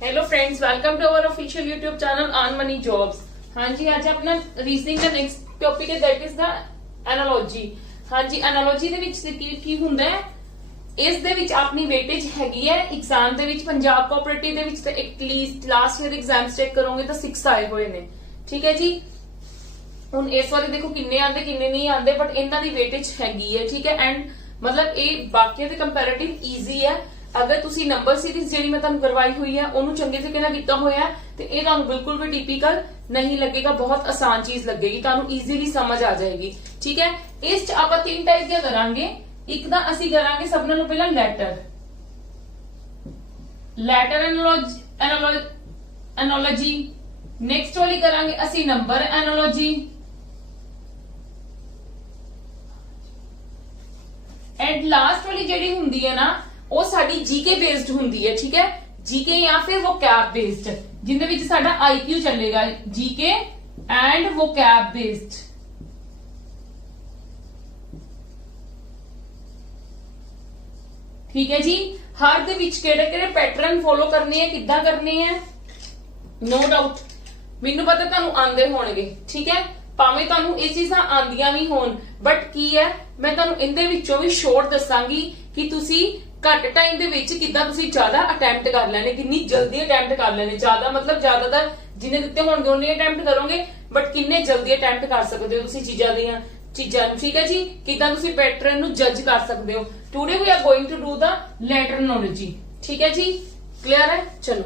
Hello friends, welcome to our official YouTube channel earn money jobs. हाँ जी, आज अपना रीजनिंग का नेक्स्ट टॉपिक है दैट इज द एनालॉजी। हाँ जी, एनालॉजी ਦੇ ਵਿੱਚ ਕੀ ਹੁੰਦਾ ਹੈ, ਇਸ ਦੇ ਵਿੱਚ ਆਪਣੀ ਵੇਟੇਜ ਹੈਗੀ ਹੈ ਐਗਜ਼ਾਮ ਦੇ ਵਿੱਚ। ਪੰਜਾਬ ਕੋਆਪਰੇਟਿਵ ਦੇ ਵਿੱਚ ਤਾਂ at least last year exam check ਕਰੋਗੇ ਤਾਂ 6 ਆਏ ਹੋਏ ਨੇ। ਠੀਕ ਹੈ ਜੀ, ਹੁਣ ਇਸ ਵਾਰੀ ਦੇਖੋ ਕਿੰਨੇ ਆਂਦੇ ਕਿੰਨੇ ਨਹੀਂ ਆਂਦੇ, ਬਟ ਇਹਨਾਂ ਦੀ ਵੇਟੇਜ ਹੈਗੀ ਹੈ। ਠੀਕ ਹੈ, ਐਂਡ मतलब ये बाकी ਦੇ ਕੰਪੈਰੀਟਿਵ ਈਜ਼ੀ ਹੈ। ਅਗਰ ਤੁਸੀਂ ਨੰਬਰ ਸੀਰੀਜ਼ ਜਿਹੜੀ ਮੈਂ ਤੁਹਾਨੂੰ ਕਰਵਾਈ ਹੋਈ ਹੈ ਉਹਨੂੰ ਚੰਗੇ ਤਰੀਕੇ ਨਾਲ ਕੀਤਾ ਹੋਇਆ ਤੇ ਇਹ ਤੁਹਾਨੂੰ ਬਿਲਕੁਲ ਵੀ ਟਿਪੀਕਲ ਨਹੀਂ ਲੱਗੇਗਾ, ਬਹੁਤ ਆਸਾਨ ਚੀਜ਼ ਲੱਗੇਗੀ, ਤੁਹਾਨੂੰ ਈਜ਼ੀਲੀ ਸਮਝ ਆ ਜਾਏਗੀ। ਠੀਕ ਹੈ, ਇਸ ਚ ਆਪਾਂ ਤਿੰਨ ਟਾਈਪ ਦੀਆਂ ਕਰਾਂਗੇ। ਇੱਕ ਤਾਂ ਅਸੀਂ ਕਰਾਂਗੇ ਸਭ ਨਾਲੋਂ ਪਹਿਲਾਂ ਲੈਟਰ ਐਨਾਲੋਜੀ। ਨੈਕਸਟ ਵਾਲੀ ਕਰਾਂਗੇ ਅਸੀਂ ਨੰਬਰ ਐਨਾਲੋਜੀ। एंड लास्ट वाली जेडी हुंदी है ना वो साडी जीके बेस्ड हुंदी है। ठीक है, जीके या फिर वो कैप बेस्ड, जिंदे विच साडा आईक्यू चलेगा, जीके एंड वो कैप बेस्ड। ठीक है जी, हर दे विच केड़े-केड़े पैटर्न फॉलो करने हैं, किद्दां करने हैं, नो डाउट मैनू पता तुहानू आंदे होणगे। ठीक है, ਭਾਵੇਂ ਤੁਹਾਨੂੰ ਇਹ ਚੀਜ਼ਾਂ ਆਂਦੀਆਂ ਵੀ ਹੋਣ, ਬਟ ਕੀ ਹੈ ਮੈਂ ਤੁਹਾਨੂੰ ਇਹਦੇ ਵਿੱਚੋਂ ਵੀ ਸ਼ੋਰਟ ਦੱਸਾਂਗੀ ਕਿ ਤੁਸੀਂ ਘੱਟ ਟਾਈਮ ਦੇ ਵਿੱਚ ਕਿੱਦਾਂ ਤੁਸੀਂ ਜ਼ਿਆਦਾ ਅਟੈਂਪਟ ਕਰ ਲੈਣੇ, ਕਿੰਨੀ ਜਲਦੀ ਅਟੈਂਪਟ ਕਰ ਲੈਣੇ। ਜ਼ਿਆਦਾ ਮਤਲਬ ਜ਼ਿਆਦਾਤਰ ਜਿੰਨੇ ਦਿੱਤੇ ਹੋਣਗੇ ਉਹਨੇ ਅਟੈਂਪਟ ਕਰੋਗੇ, ਬਟ ਕਿੰਨੇ ਜਲਦੀ ਅਟੈਂਪਟ ਕਰ ਸਕਦੇ ਹੋ ਤੁਸੀਂ ਚੀਜ਼ਾਂ ਨੂੰ। ਠੀਕ ਹੈ ਜੀ, ਕਿੱਦਾਂ ਤੁਸੀਂ ਪੈਟਰਨ ਨੂੰ ਜੱਜ ਕਰ ਸਕਦੇ ਹੋ। Today we are going to do the letter analogy. ਠੀਕ ਹੈ ਜੀ, ਕਲੀਅਰ ਹੈ? ਚਲੋ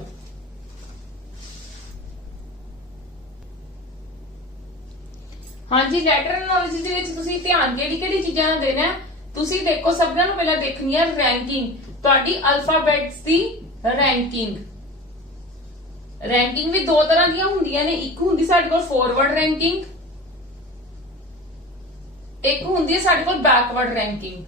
हाँ जी, ਲੈਟਰ ਐਨਾਲੋਜੀ ਦੇ ਵਿੱਚ ਤੁਸੀਂ ਧਿਆਨ ਕਿਹੜੀ ਚੀਜ਼ਾਂ ਨਾਲ ਦੇਣਾ ਹੈ, ਤੁਸੀਂ ਦੇਖੋ ਸਭ ਨਾਲੋਂ ਪਹਿਲਾਂ ਦੇਖਣੀ ਹੈ ਰੈਂਕਿੰਗ, ਤੁਹਾਡੀ ਅਲਫਾਬੈਟਸ ਦੀ ਰੈਂਕਿੰਗ ਵੀ ਦੋ ਤਰ੍ਹਾਂ ਦੀਆਂ ਹੁੰਦੀਆਂ ਨੇ। ਇੱਕ ਹੁੰਦੀ ਸਾਡੇ ਕੋਲ ਫਾਰਵਰਡ ਰੈਂਕਿੰਗ, ਇੱਕ ਹੁੰਦੀ ਹੈ ਸਾਡੇ ਕੋਲ ਬੈਕਵਰਡ ਰੈਂਕਿੰਗ।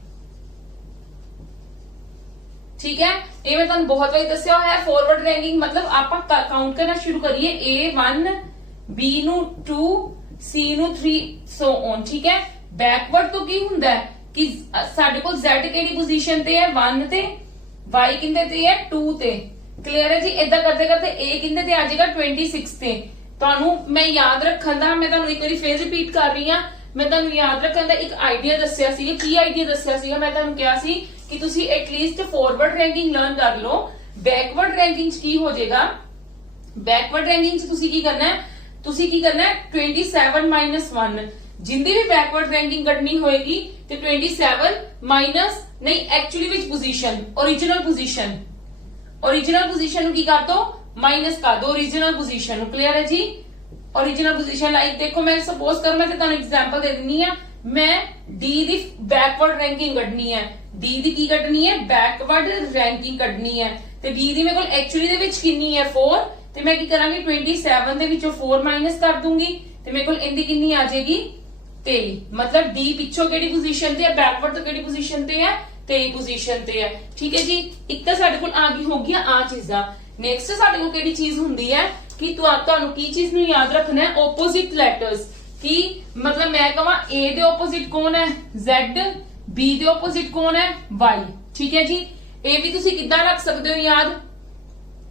ਠੀਕ ਹੈ, ਇਹ ਮੈਂ ਤੁਹਾਨੂੰ ਬਹੁਤ ਵਾਰੀ ਦੱਸਿਆ ਹੋਇਆ ਹੈ। ਫਾਰਵਰਡ ਰੈਂਕਿੰਗ ਮਤਲਬ ਆਪਾਂ ਕਾਊਂਟ ਕਰਨਾ ਸ਼ੁਰੂ ਕਰੀਏ, A1 B ਨੂੰ 2 C ਨੂੰ 3 ਸੋ ਔਨ। ਠੀਕ ਹੈ, ਬੈਕਵਰਡ ਤੋਂ ਕੀ ਹੁੰਦਾ ਹੈ ਕਿ ਸਾਡੇ ਕੋਲ Z ਕਿਹੜੀ ਪੋਜੀਸ਼ਨ ਤੇ ਹੈ 1 ਤੇ, Y ਕਿੰਨੇ ਤੇ ਹੈ 2 ਤੇ। ਕਲੀਅਰ ਹੈ ਜੀ, ਇਦਾਂ ਕਰਦੇ ਕਰਦੇ A ਕਿੰਨੇ ਤੇ ਆ ਜਾਏਗਾ 26 ਤੇ। ਤੁਹਾਨੂੰ ਮੈਂ ਯਾਦ ਰੱਖਣ ਦਾ, ਮੈਂ ਤੁਹਾਨੂੰ ਇੱਕ ਵਾਰੀ ਫੇਰ ਰਿਪੀਟ ਕਰ ਰਹੀ ਹਾਂ, ਮੈਂ ਤੁਹਾਨੂੰ ਯਾਦ ਰੱਖਣ ਦਾ ਇੱਕ ਆਈਡੀਆ ਦੱਸਿਆ ਸੀਗਾ। ਕੀ ਆਈਡੀਆ ਦੱਸਿਆ ਸੀਗਾ? ਮੈਂ ਤੁਹਾਨੂੰ ਕਿਹਾ ਸੀ ਕਿ ਤੁਸੀਂ ਐਟਲੀਸਟ ਫਾਰਵਰਡ ਰੈਂਕਿੰਗ ਲਰਨ ਕਰ ਲਓ। ਬੈਕਵਰਡ ਰੈਂਕਿੰਗ ਚ ਕੀ ਹੋ ਜਾਏਗਾ, ਬੈਕਵਰਡ ਰੈਂਕਿੰਗ ਚ ਤੁਸੀਂ ਕੀ ਕਰਨਾ ਹੈ 27 - 1 ਜਿੰਦੀ ਵੀ ਬੈਕਵਰਡ ਰੈਂਕਿੰਗ ਕੱਢਣੀ ਹੋਏਗੀ ਤੇ 27 ਮਾਈਨਸ ਨਹੀਂ, ਐਕਚੁਅਲੀ ਵਿੱਚ ਪੋਜੀਸ਼ਨ ओरिजिनल ਪੋਜੀਸ਼ਨ ਨੂੰ ਕੀ ਕਰ ਦੋ, ਮਾਈਨਸ ਕਰ ਦੋ ओरिजिनल ਪੋਜੀਸ਼ਨ ਨੂੰ। ਕਲੀਅਰ ਹੈ ਜੀ, ओरिजिनल ਪੋਜੀਸ਼ਨ ਲਾਈਕ ਦੇਖੋ ਮੈਂ ਸਪੋਜ਼ ਕਰ ਮੈਂ ਤੇ ਤੁਹਾਨੂੰ ਐਗਜ਼ਾਮਪਲ ਦੇ ਦਿੰਨੀ ਆ, ਮੈਂ D ਦੀ ਬੈਕਵਰਡ ਰੈਂਕਿੰਗ ਕੱਢਣੀ ਹੈ। D ਦੀ ਕੀ ਕੱਢਣੀ ਹੈ, ਬੈਕਵਰਡ ਰੈਂਕਿੰਗ ਕੱਢਣੀ ਹੈ ਤੇ D ਦੀ ਮੇਰੇ ਕੋਲ ਐਕਚੁਅਲੀ ਦੇ ਵਿੱਚ ਕਿੰਨੀ ਹੈ 4, ਤੇ ਮੈਂ ਕੀ ਕਰਾਂਗੀ 27 ਦੇ ਵਿੱਚੋਂ 4 ਮਾਈਨਸ ਕਰ ਦੂੰਗੀ ਤੇ ਮੇਰੇ ਕੋਲ ਇਹਦੀ ਕਿੰਨੀ ਆ ਜਾਏਗੀ 23। ਮਤਲਬ D ਪਿੱਛੋਂ ਕਿਹੜੀ ਪੋਜੀਸ਼ਨ ਤੇ ਹੈ, ਬੈਕਵਰਡ ਤੋਂ ਕਿਹੜੀ ਪੋਜੀਸ਼ਨ ਤੇ ਹੈ, 23 ਪੋਜੀਸ਼ਨ ਤੇ ਹੈ। ਠੀਕ ਹੈ ਜੀ, ਇੱਕ ਤਾਂ ਸਾਡੇ ਕੋਲ ਆ ਗਈ ਹੋ ਗਿਆ ਆ ਚੀਜ਼ਾਂ। ਨੈਕਸਟ ਸਾਡੇ ਕੋਲ ਕਿਹੜੀ ਚੀਜ਼ ਹੁੰਦੀ ਹੈ ਕਿ ਤੁਹਾਨੂੰ ਕੀ ਚੀਜ਼ ਨੂੰ ਯਾਦ ਰੱਖਣਾ ਹੈ, ਆਪੋਜ਼ਿਟ ਲੈਟਰਸ। ਕੀ ਮਤਲਬ ਮੈਂ ਕਹਾਂ A ਦੇ ਆਪੋਜ਼ਿਟ ਕੌਣ ਹੈ Z, B ਦੇ ਆਪੋਜ਼ਿਟ ਕੌਣ ਹੈ Y। ਠੀਕ ਹੈ ਜੀ, ਇਹ ਵੀ ਤੁਸੀਂ ਕਿੱਦਾਂ ਰੱਖ ਸਕਦੇ ਹੋ ਯਾਦ,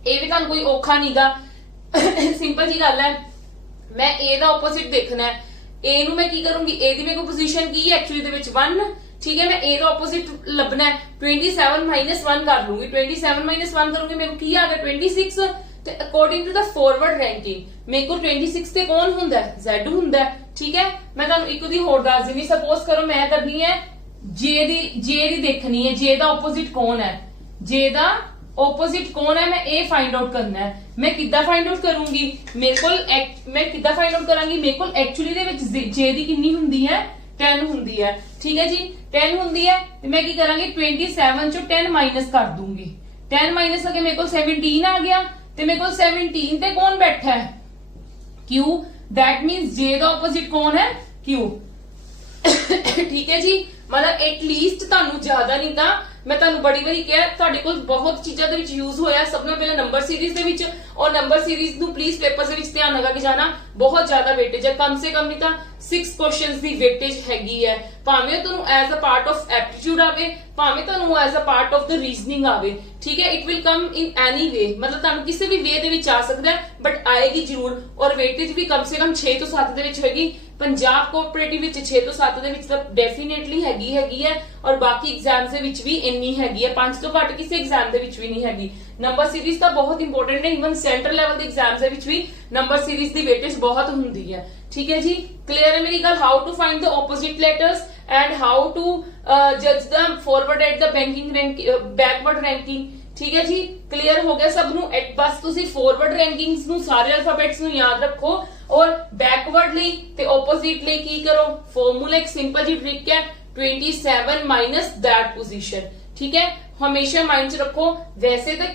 ਇਹ ਵੀ ਤੁਹਾਨੂੰ ਕੋਈ ਔਖਾ ਨਹੀਂਗਾ, ਸਿੰਪਲ ਜੀ ਗੱਲ ਹੈ। ਮੈਂ A ਦਾ ਆਪੋਜ਼ਿਟ ਦੇਖਣਾ ਹੈ, A ਨੂੰ ਮੈਂ ਕੀ ਕਰੂੰਗੀ, A ਦੀ ਮੇਰੇ ਕੋਲ ਪੋਜੀਸ਼ਨ ਕੀ ਹੈ ਐਕਚੁਅਲੀ ਦੇ ਵਿੱਚ 1। ਠੀਕ ਹੈ, ਮੈਂ A ਦਾ ਆਪੋਜ਼ਿਟ ਲੱਭਣਾ ਹੈ, 27 - 1 ਕਰ ਲੂੰਗੀ। 27 - 1 ਕਰੂੰਗੀ, ਮੇਰੇ ਕੋਲ ਕੀ ਆ ਗਿਆ 26 ਤੇ according to the forward ranking ਮੇਰੇ ਕੋਲ 26 ਤੇ ਕੌਣ ਹੁੰਦਾ ਹੈ, Z ਹੁੰਦਾ ਹੈ। ਠੀਕ ਹੈ, ਮੈਂ ਤੁਹਾਨੂੰ ਇੱਕ ਦੀ ਹੋਰ ਦੱਸ ਦਿੰਦੀ, ਸਪੋਜ਼ ਕਰੋ ਮੈਂ ਕਰਨੀ ਹੈ J ਦੀ ਦੇਖਣੀ ਹੈ, J ਦਾ ਆਪੋਜ਼ਿਟ ਕੌਣ ਹੈ, J ਦਾ opposite कौन है, मैं A फाइंड आउट करना है। मैं किद्दां फाइंड आउट करूंगी, मेरे को मैं किद्दां फाइंड आउट करांगी, मेरे को एक्चुअली दे विच J दी कितनी हुंदी है 10 हुंदी है। ठीक है जी, 10 हुंदी है ते मैं की करांगी 27 चों 10 माइनस कर दूंगी। 10 माइनस करके मेरे को 17 आ गया ते मेरे को 17 ते कौन बैठा है Q, दैट मींस J दा ऑपोजिट कौन है Q। ठीक है जी, मतलब एटलीस्ट ਤੁਹਾਨੂੰ ਜ਼ਿਆਦਾ ਨਹੀਂ ਤਾਂ मैं ਤੁਹਾਨੂੰ ਬੜੀ ਵਾਰੀ ਕਿਹਾ ਤੁਹਾਡੇ ਕੋਲ ਬਹੁਤ ਚੀਜ਼ਾਂ ਦੇ ਵਿੱਚ ਯੂਜ਼ ਹੋਇਆ। ਸਭ ਤੋਂ ਪਹਿਲਾਂ ਨੰਬਰ ਸੀਰੀਜ਼ ਦੇ ਵਿੱਚ, ਔਰ ਨੰਬਰ ਸੀਰੀਜ਼ ਨੂੰ ਪਲੀਜ਼ ਪੇਪਰ ਦੇ ਵਿੱਚ ਧਿਆਨ ਲਗਾ ਕੇ ਜਾਣਾ। ਬਹੁਤ ਜ਼ਿਆਦਾ ਵੇਟੇਜ ਹੈ, ਕਮ ਸੇ ਕਮ ਨਹੀਂ ਤਾਂ 6 ਕੁਐਸਚਨਸ ਦੀ ਵੇਟੇਜ ਹੈਗੀ ਹੈ। ਭਾਵੇਂ ਤੁਹਾਨੂੰ as a part of aptitude ਆਵੇ, ਭਾਵੇਂ ਤੁਹਾਨੂੰ as a part of the reasoning ਆਵੇ, ਠੀਕ ਹੈ। ਇਟ ਵਿਲ ਕਮ ਇਨ ਐਨੀ ਵੇ, ਮਤਲਬ ਤੁਹਾਨੂੰ ਕਿਸੇ ਵੀ ਵੇ ਦੇ ਵਿੱਚ ਆ ਸਕਦਾ ਹੈ, ਬਟ ਆਏਗੀ ਜ਼ਰੂਰ। ਔਰ ਵੇਟੇਜ ਵੀ ਕਮ ਸੇ ਕਮ 6 ਤੋਂ 7 ਦੇ ਵਿੱਚ ਹੋਏਗੀ। ਪੰਜਾਬ ਕੋਆਪਰੇਟਿਵ ਵਿੱਚ 6 ਤੋਂ 7 ਦੇ ਵਿੱਚ ਤਾਂ ਡੈਫੀਨੇਟਲੀ ਹੈਗੀ ਹੈ, ਔਰ ਬਾਕੀ ਐਗਜ਼ਾਮਸ ਦੇ ਵਿੱਚ ਵੀ ਇੰਨੀ ਹੈਗੀ ਹੈ। 5 ਤੋਂ ਘੱਟ ਕਿਸੇ ਐਗਜ਼ਾਮ ਦੇ ਵਿੱਚ ਵੀ ਨਹੀਂ ਹੈਗੀ। ਨੰਬਰ ਸੀਰੀਜ਼ ਤਾਂ ਬਹੁਤ ਇੰਪੋਰਟੈਂਟ ਹੈ, ਇਵਨ ਸੈਂਟਰ ਲੈਵਲ ਦੇ ਐਗਜ਼ਾਮਸ ਦੇ ਵਿੱਚ ਵੀ ਨੰਬਰ ਸੀਰੀਜ਼ ਦੀ ਵੇਟੇਜ ਬਹੁਤ ਹੁੰਦੀ ਹੈ, ਠੀਕ ਹੈ ਜੀ। ਕਲੀਅਰ ਹੈ ਮੇਰੀ ਗੱਲ? How to find the opposite letters and how to ਜੱਜ the forward at the backward ranking, ਠੀਕ ਹੈ ਜੀ। ਕਲੀਅਰ ਹੋ ਗਿਆ ਸਭ ਨੂੰ? ਬਸ ਤੁਸੀਂ ਫॉरवर्ड ਰੈਂਕਿੰਗਸ ਨੂੰ ਸਾਰੇ ਅਲਫਾਬੈਟਸ ਨੂੰ ਯਾਦ ਰੱਖੋ, ਔਰ ਬੈਕਵਰਡ ਲਈ ਤੇ ਆਪੋਜ਼ਿਟ ਲਈ ਕੀ ਕਰੋ? ਫਾਰਮੂਲਾ ਇੱਕ ਸਿੰਪਲ ਜੀ ਟ੍ਰਿਕ ਹੈ, 27 ਮਾਈਨਸ दैट पोजीशन, ठीक है। हमेशा माइंड च रखो। वैसे तो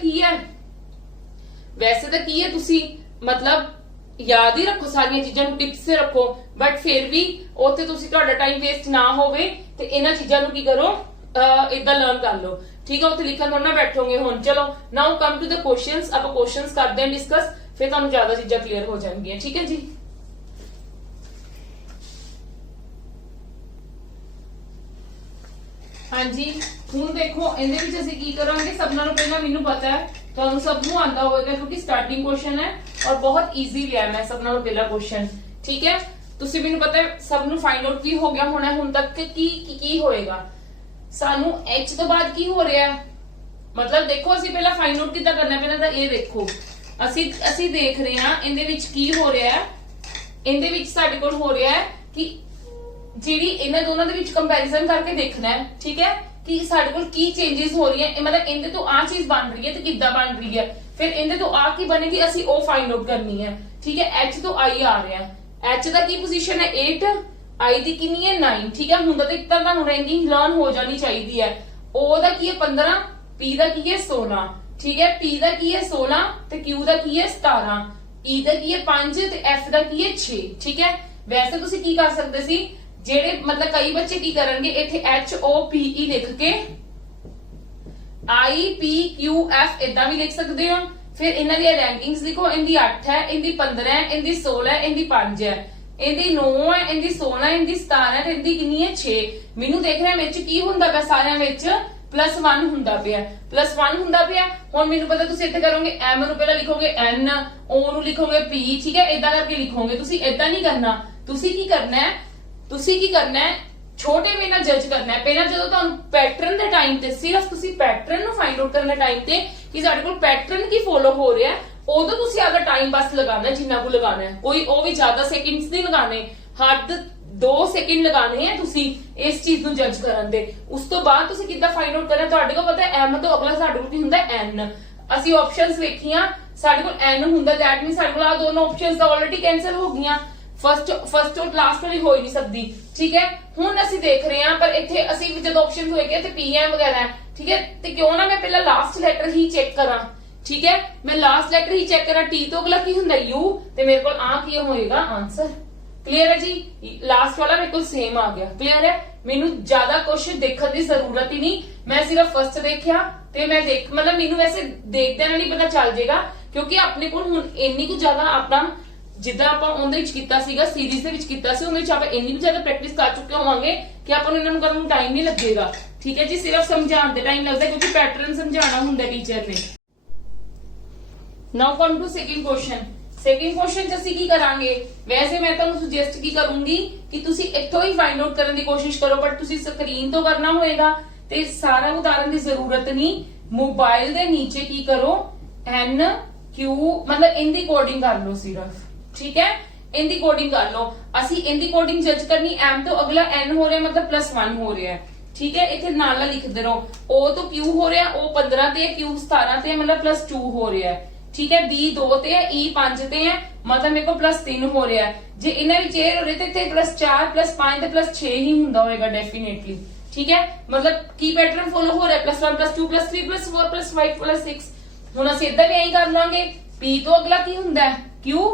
की है तुसी मतलब याद ही रखो सारियां चीजां नूं, टिप्स से रखो, बट फिर भी उत्थे तुसी तुहाडा टाइम वेस्ट ना होवे ते इन्हां चीजां नूं की करो, इदां लर्न कर लो, ठीक है। उत्थे लिखण थोड़ा ना बैठोगे। हुण चलो now come to the questions, आप क्वेश्चंस करते हैं डिस्कस, फिर तुहानूं ज्यादा चीजां क्लियर हो जाणगियां, ठीक है जी। हाँ जी, ਹੁਣ ਦੇਖੋ ਇਹਦੇ ਵਿੱਚ ਅਸੀਂ ਕੀ ਕਰਾਂਗੇ। ਸਭ ਨਾਲੋਂ ਪਹਿਲਾਂ ਮੈਨੂੰ ਪਤਾ ਹੈ ਤੁਹਾਨੂੰ ਸਭ ਨੂੰ ਆਂਦਾ ਹੋਵੇਗਾ, ਕਿਉਂਕਿ ਸਟਾਰਟਿੰਗ ਕੁਐਸਚਨ ਹੈ ਔਰ ਬਹੁਤ ਈਜ਼ੀ ਲਿਆ ਮੈਂ ਸਭ ਨਾਲੋਂ ਪਹਿਲਾ ਕੁਐਸਚਨ, ਠੀਕ ਹੈ। ਤੁਸੀਂ ਮੈਨੂੰ ਪਤਾ ਹੈ ਸਭ ਨੂੰ ਫਾਈਂਡ ਆਊਟ ਕੀ ਹੋ ਗਿਆ ਹੋਣਾ ਹੁਣ ਤੱਕ ਕਿ ਕੀ ਹੋਏਗਾ। ਸਾਨੂੰ h ਤੋਂ ਬਾਅਦ ਕੀ ਹੋ ਰਿਹਾ, ਮਤਲਬ ਦੇਖੋ ਅਸੀਂ ਪਹਿਲਾਂ ਫਾਈਂਡ ਆਊਟ ਕਿੱਦਾਂ ਕਰਨਾ ਪੈਣਾ। ਤਾਂ ਇਹ ਦੇਖੋ ਅਸੀਂ ਦੇਖ ਰਹੇ ਹਾਂ ਇਹਦੇ ਵਿੱਚ ਕੀ ਹੋ ਰਿਹਾ ਹੈ। ਇਹਦੇ ਵਿੱਚ ਸਾਡੇ ਕੋਲ ਹੋ ਰਿਹਾ ਹੈ ਕਿ ਜਿਹੜੀ ਇਹਨਾਂ ਦੋਨਾਂ ਦੇ ਵਿੱਚ ਕੰਪੈਰੀਜ਼ਨ ਕਰਕੇ ਦੇਖਣਾ ਹੈ, ਠੀਕ ਹੈ, ਕਿ ਸਾਡੇ ਕੋਲ ਕੀ ਚੇਂजेस ਹੋ ਰਹੀ ਹੈ। ਮਤਲਬ ਇਹਦੇ ਤੋਂ ਆ ਚੀਜ਼ ਬਣ ਰਹੀ ਹੈ ਤੇ ਕਿੱਦਾਂ ਬਣ ਰਹੀ ਹੈ, ਫਿਰ ਇਹਦੇ ਤੋਂ ਆ ਕੀ ਬਣੇਗੀ ਅਸੀਂ ਉਹ ਫਾਈਂਡ ਆਊਟ ਕਰਨੀ ਹੈ, ਠੀਕ ਹੈ। h ਤੋਂ i ਆ ਰਿਹਾ, h ਦਾ ਕੀ ਪੋਜੀਸ਼ਨ ਹੈ 8, i ਦੀ ਕਿੰਨੀ ਹੈ 9, ਠੀਕ ਹੈ। ਹੁੰਦਾ ਤਾਂ ਇੱਕ ਤਾਂ ਤੁਹਾਨੂੰ ਰੈਂਕਿੰਗ ਲਰਨ ਹੋ ਜਾਣੀ ਚਾਹੀਦੀ ਹੈ। o ਦਾ ਕੀ ਹੈ 15, p ਦਾ ਕੀ ਹੈ 16, ਠੀਕ ਹੈ। p ਦਾ ਕੀ ਹੈ 16 ਤੇ q ਦਾ ਕੀ ਹੈ 17, e ਦਾ ਕੀ ਹੈ 5 ਤੇ f ਦਾ ਕੀ ਹੈ 6, ਠੀਕ ਹੈ। ਵੈਸੇ ਤੁਸੀਂ ਕੀ ਕਰ ਸਕਦੇ ਸੀ, ਜਿਹੜੇ ਮਤਲਬ ਕਈ ਬੱਚੇ ਕੀ ਕਰਨਗੇ ਇੱਥੇ HOPE ਲਿਖ ਕੇ IPQF ਇਦਾਂ ਵੀ ਲਿਖ ਸਕਦੇ ਹੋ। ਫਿਰ ਇਹਨਾਂ ਦੀਆਂ ਰੈਂਕਿੰਗਸ ਲਿਖੋ, ਇਹਦੀ 8 ਹੈ, ਇਹਦੀ 15 ਹੈ, ਇਹਦੀ 16 ਹੈ, ਇਹਦੀ 5 ਹੈ, ਇਹਦੀ 9 ਹੈ, ਇਹਦੀ 16 ਹੈ, ਇਹਦੀ 17 ਹੈ ਤੇ ਇਹਦੀ ਕਿੰਨੀ ਹੈ 6। ਮੈਨੂੰ ਦੇਖ ਰਿਹਾ ਵਿੱਚ ਕੀ ਹੁੰਦਾ ਪਿਆ, ਸਾਰਿਆਂ ਵਿੱਚ +1 ਹੁੰਦਾ ਪਿਆ, +1 ਹੁੰਦਾ ਪਿਆ। ਹੁਣ ਮੈਨੂੰ ਪਤਾ ਤੁਸੀਂ ਇੱਥੇ ਕਰੋਗੇ M ਨੂੰ ਪਹਿਲਾਂ ਲਿਖੋਗੇ N, O ਨੂੰ ਲਿਖੋਗੇ P, ਠੀਕ ਹੈ। ਇਦਾਂ ਕਰਕੇ ਲਿਖੋਗੇ ਤੁਸੀਂ, ਇਦਾਂ ਨਹੀਂ ਕਰਨਾ। ਤੁਸੀਂ ਕੀ ਕਰਨਾ ਹੈ ਛੋਟੇ ਵੇ ਨਾਲ ਜੱਜ ਕਰਨਾ ਹੈ। ਪਹਿਲਾਂ ਜਦੋਂ ਤੁਹਾਨੂੰ ਪੈਟਰਨ ਦੇ ਟਾਈਮ ਤੇ ਸਿਰਫ ਤੁਸੀਂ ਪੈਟਰਨ ਨੂੰ ਫਾਈਂਡ ਆਊਟ ਕਰਨਾ ਟਾਈਮ ਤੇ ਕਿ ਸਾਡੇ ਕੋਲ ਪੈਟਰਨ ਕੀ ਫੋਲੋ ਹੋ ਰਿਹਾ, ਉਦੋਂ ਤੁਸੀਂ ਆਪਦਾ ਟਾਈਮ ਬਸ ਲਗਾਉਣਾ ਜਿੰਨਾ ਕੁ ਲਗਾਉਣਾ ਹੈ। ਕੋਈ ਉਹ ਵੀ ਜ਼ਿਆਦਾ ਸੈਕਿੰਡਸ ਨਹੀਂ ਲਗਾਣੇ, ਹੱਦ 2 ਸੈਕਿੰਡ ਲਗਾਣੇ ਆ ਤੁਸੀਂ ਇਸ ਚੀਜ਼ ਨੂੰ ਜੱਜ ਕਰਨ ਦੇ। ਉਸ ਤੋਂ ਬਾਅਦ ਤੁਸੀਂ ਕਿੱਦਾਂ ਫਾਈਂਡ ਆਊਟ ਕਰਨਾ, ਤੁਹਾਡੇ ਕੋਲ ਪਤਾ ਹੈ M ਤੋਂ ਅਗਲਾ ਸਾਡੇ ਕੋਲ ਕੀ ਹੁੰਦਾ N। ਅਸੀਂ ਆਪਸ਼ਨਸ ਵੇਖੀਆਂ, ਸਾਡੇ ਕੋਲ N ਹੁੰਦਾ, ਦੈਟ ਮੀਨਸ ਸਾਡੇ ਕੋਲ ਆ ਦੋਨੋਂ ਆਪਸ਼ਨਸ ਤਾਂ ਆਲਰੇਡੀ ਕੈਨਸਲ ਹੋ ਗਈਆਂ। ਫਸਟ ਔਰ ਲਾਸਟ ਵਾਲੀ ਹੋ ਹੀ ਨਹੀਂ ਸਕਦੀ, ਠੀਕ ਹੈ। ਹੁਣ ਅਸੀਂ ਦੇਖ ਰਹੇ ਹਾਂ ਪਰ ਇੱਥੇ ਅਸੀਂ ਜਦੋਂ ਆਪਸ਼ਨ ਹੋਏਗੇ ਤੇ PM ਵਗੈਰਾ ਹੈ, ਠੀਕ ਹੈ। ਤੇ ਕਿਉਂ ਨਾ ਮੈਂ ਪਹਿਲਾਂ ਲਾਸਟ ਲੈਟਰ ਹੀ ਚੈੱਕ ਕਰਾਂ, ਠੀਕ ਹੈ। ਮੈਂ ਲਾਸਟ ਲੈਟਰ ਹੀ ਚੈੱਕ ਕਰਾਂ। T ਤੋਂ ਅਗਲਾ ਕੀ ਹੁੰਦਾ U, ਤੇ ਮੇਰੇ ਕੋਲ ਆ ਕੀ ਹੋਏਗਾ ਆਨਸਰ। ਕਲੀਅਰ ਹੈ ਜੀ? ਲਾਸਟ ਵਾਲਾ ਮੇਰੇ ਕੋਲ ਸੇਮ ਆ ਗਿਆ। ਕਲੀਅਰ ਹੈ? ਮੈਨੂੰ ਜ਼ਿਆਦਾ ਕੁਝ ਦੇਖਣ ਦੀ ਜ਼ਰੂਰਤ ਹੀ ਨਹੀਂ, ਮੈਂ ਸਿਰਫ ਫਸਟ ਦੇਖਿਆ ਤੇ ਮੈਂ ਮਤਲਬ ਮੈਨੂੰ ਵੈਸੇ ਦੇਖਦਿਆਂ ਨਾਲ ਹੀ ਪਤਾ ਚੱਲ ਜਾਏਗਾ, ਕਿਉਂਕਿ ਆਪਣੇ ਕੋਲ ਹੁਣ ਇੰਨੀ ਕੁ ਜ਼ਿਆਦਾ ਆਪਣਾ ਜਿੱਦਾਂ ਆਪਾਂ ਉਹਦੇ ਵਿੱਚ ਕੀਤਾ ਸੀਗਾ, ਸੀਰੀਜ਼ ਦੇ ਵਿੱਚ ਕੀਤਾ ਸੀ, ਉਹਦੇ ਵਿੱਚ ਆਪਾਂ ਇੰਨੀ ਵੀ ਜ਼ਿਆਦਾ ਪ੍ਰੈਕਟਿਸ ਕਰ ਚੁੱਕੇ ਹੋਵਾਂਗੇ ਕਿ ਆਪਾਂ ਨੂੰ ਇਹਨਾਂ ਨੂੰ ਕਰਨ ਨੂੰ ਟਾਈਮ ਨਹੀਂ ਲੱਗੇਗਾ, ਠੀਕ ਹੈ ਜੀ। ਸਿਰਫ ਸਮਝਾਉਣ ਦੇ ਟਾਈਮ ਲੱਗਦਾ ਕਿਉਂਕਿ ਪੈਟਰਨ ਸਮਝਾਉਣਾ ਹੁੰਦਾ ਟੀਚਰ ਨੇ। Now come to second question. Second question ਚ ਅਸੀਂ ਕੀ ਕਰਾਂਗੇ, ਵੈਸੇ ਮੈਂ ਤੁਹਾਨੂੰ ਸੁਜੈਸਟ ਕੀ ਕਰੂੰਗੀ ਕਿ ਤੁਸੀਂ ਇੱਥੋਂ ਹੀ ਫਾਈਂਡ ਆਊਟ ਕਰਨ ਦੀ ਕੋਸ਼ਿਸ਼ ਕਰੋ, ਬਟ ਤੁਸੀਂ ਸਕਰੀਨ ਤੋਂ ਕਰਨਾ ਹੋਏਗਾ ਤੇ ਸਾਰਾ ਉਦਾਹਰਨ ਦੀ ਜ਼ਰੂਰਤ ਨਹੀਂ। ਮੋਬਾਈਲ ਦੇ ਨੀਚੇ ਕੀ ਕਰੋ, NQ ਮਤਲਬ ਇਹਦੀ ਕੋਡਿੰਗ ਕਰ ਲਓ ਸਿਰਫ, ਠੀਕ ਹੈ। ਇਹਦੀ ਕੋਡਿੰਗ ਕਰ ਲਓ। ਅਸੀਂ ਇਹਦੀ ਕੋਡਿੰਗ ਜੱਜ ਕਰਨੀ, M ਤੋਂ ਅਗਲਾ N ਹੋ ਰਿਹਾ ਮਤਲਬ +1 ਹੋ ਰਿਹਾ, ਠੀਕ ਹੈ। ਇੱਥੇ ਨਾਲ ਲਿਖਦੇ ਰਹੋ। O ਤੋਂ Q ਹੋ ਰਿਹਾ, O 15 ਤੇ ਹੈ, Q 17 ਤੇ ਹੈ ਮਤਲਬ +2 ਹੋ ਰਿਹਾ, ਠੀਕ ਹੈ। B 2 ਤੇ ਹੈ, E 5 ਤੇ ਹੈ ਮਤਲਬ ਮੇਰੇ ਕੋਲ +3 ਹੋ ਰਿਹਾ। ਜੇ ਇਹਨਾਂ ਵਿੱਚ ਇਹ ਹੋ ਰਿਹਾ ਤੇ ਇੱਥੇ +4 +5 ਤੇ +6 ਹੀ ਹੁੰਦਾ ਹੋਏਗਾ ਡੈਫੀਨੇਟਲੀ, ਠੀਕ ਹੈ। ਮਤਲਬ ਕੀ ਪੈਟਰਨ ਫੋਲੋ ਹੋ ਰਿਹਾ, +1 +2 +3 +4 +5 +6। ਹੁਣ ਅਸੀਂ ਇਦਾਂ ਵੀ ਐਂ ਕਰ ਲਾਂਗੇ। P ਤੋਂ ਅਗਲਾ ਕੀ ਹੁੰਦਾ ਹੈ Q,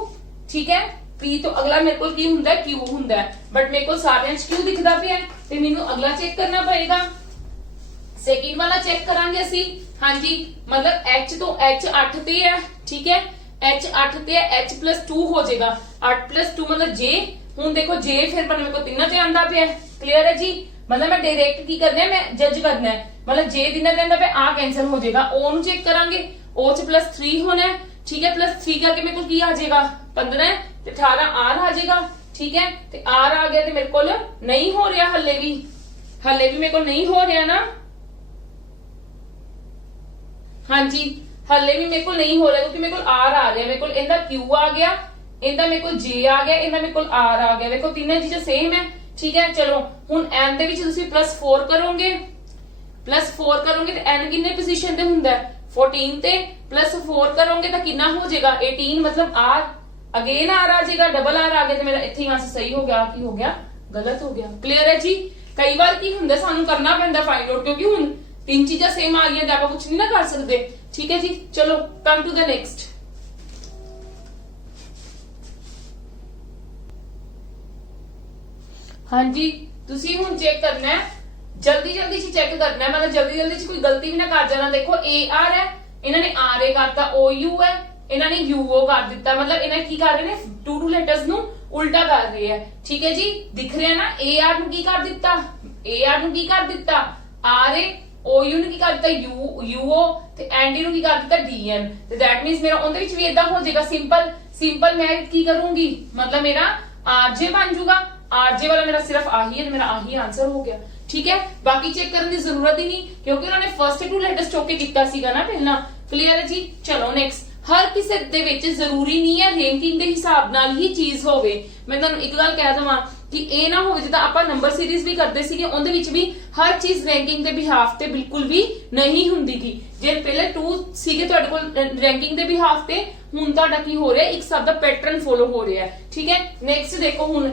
ਠੀਕ ਹੈ। P ਤੋਂ ਅਗਲਾ ਮੇਰੇ ਕੋਲ ਕੀ ਹੁੰਦਾ Q ਹੁੰਦਾ, ਬਟ ਮੇਰੇ ਕੋਲ ਸਾਰਿਆਂ 'ਚ Q ਦਿਖਦਾ ਪਿਆ ਤੇ ਮੈਨੂੰ ਅਗਲਾ ਚੈੱਕ ਕਰਨਾ ਪਏਗਾ। सेकंड वाला चेक करांगे ਅਸੀਂ ਹਾਂਜੀ मतलब h ਤੋਂ h 8 ਤੇ ਹੈ ठीक है h 8 ਤੇ ਹੈ h + 2 ਹੋ ਜਾਏਗਾ 8 + 2 मतलब j ਹੁਣ ਦੇਖੋ j ਫਿਰ ਮੇਰੇ को ਤਿੰਨਾਂ ਤੇ ਆਂਦਾ ਪਿਆ क्लियर है जी मतलब मैं डायरेक्ट की करना है मैं जज करना है मतलब j ਤਿੰਨਾਂ ਤੇ ਆਂਦਾ ਪਿਆ ਆ कैंसिल हो जाएगा o ਨੂੰ ਚੈੱਕ ਕਰਾਂਗੇ o ਚ +3 होना है ठीक है +3 करके मेरे को की आ जाएगा 15 ਤੇ 18 r आ जाएगा ठीक है ਤੇ r आ गया ਤੇ मेरे को नहीं हो रहा हल्ले भी मेरे को नहीं हो रहा ना हाँ जी हले भी मेरे को नहीं हो रहा क्योंकि मेरे को आर आ गया मेरे को इनका क्यू आ गया इनका मेरे को जे आ गया इनका मेरे को आर आ गया देखो तीनों चीजें सेम है ठीक है चलो हुन एन दे विच तुसी +4 करोगे ते एन किन्ने पोजीशन ते हुंदा है 14 ते +4 करोगे तो कितना हो जाएगा 18 मतलब आर अगेन आर आ जाएगा डबल आर आ गया तो मेरा इत्थे यहां से सही हो गया की हो गया गलत हो गया क्लियर है जी कई बार की हुंदा सानू करना पैंदा फाइंड आउट क्योंकि हुन तीन चीजें सेम आ गई आप कुछ नहीं ना कर सकते ठीक है जी चलो कम टू द नेक्स्ट हाँ जी तुसी हुन चेक करना है जल्दी जल्दी चेक करना है मतलब जल्दी जल्दी कोई गलती भी ना कर जाना देखो ए आर है इन्होंने आर ए करता ओ यू है इन्होंने यू ओ कर दिता मतलब इन्हें की कर रहे हैं टू लेटर्स नु उल्टा कर रहे हैं ठीक है जी दिख रहा है ना ए आर नु की कर दिता ए आर नु की कर दिता आर ए ओ यू ने की कर दिता यूओ ते एंडी नु की कर दिता डीएन ते दैट मींस मेरा उनदे विच भी इदा हो जाएगा सिंपल मैं की करूंगी मतलब मेरा आरजे बन जाऊगा आरजे वाला मेरा सिर्फ आही है मेरा आही आंसर हो गया ठीक है बाकी चेक करने की जरूरत ही नहीं क्योंकि उन्होंने फर्स्ट टू लेटर्स चुक के कीता सीगा ना पहला क्लियर है जी चलो नेक्स्ट हर किसी दे विच जरूरी नहीं है रैंकिंग के हिसाब नाल ही चीज होवे मैं तुहानू एक गल कह दवां कि ए ना होवे जिदा आपां नंबर सीरीज भी करते सीगे उनदे विच भी हर चीज रैंकिंग दे बिहाफ ते बिल्कुल भी नहीं हुंदी की जे पहले 2 सीगे तुहाडे कोल रैंकिंग दे बिहाफ ते हुण तुहाडा की हो रहा है एक सब दा पैटर्न फॉलो हो रहा है ठीक है नेक्स्ट देखो हुण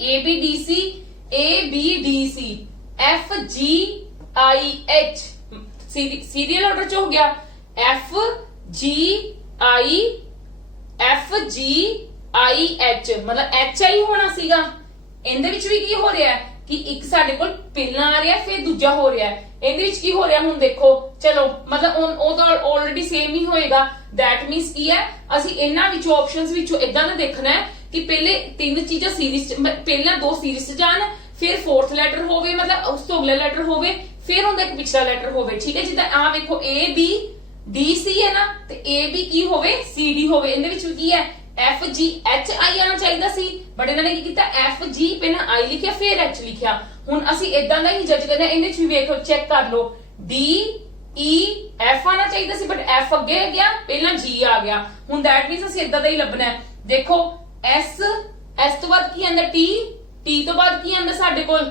ABDC FGIH सीरियल ऑर्डर च हो गया FGIH मतलब HI होना सीगा इहदे विच भी की हो रहा है कि एक साडे कोल पहला आ रहा है फिर दूजा हो रहा है इहदे विच की हो रहा हुण देखो चलो मतलब ओ तो ऑलरेडी सेम ही होएगा दैट मींस की है असि इन्हां विचों ऑप्शंस विचों इदां दा देखना है कि पहले तीन चीजां सीरीज पहला दो सीरीज जान फिर फोर्थ लेटर होवे मतलब उस तो अगला लेटर होवे फिर उनका एक पिछला लेटर होवे ठीक है जिदा आ देखो ABDC है ना तो AB की होवे CD होवे इहदे विच की है FGHI आना चाहिए सी बट इन्होंने की कीता FG पहला I लिखिया फिर H लिखिया हुण असी इदां दा ही जज करना इहदे विच भी देखो चेक कर लो DEF आना चाहिए सी बट F अगे गया पहला G आ गया हुण दैट मींस असी इदां दा ही लभना है देखो S तो बाद की आंदा T तो बाद की आंदा साडे कोल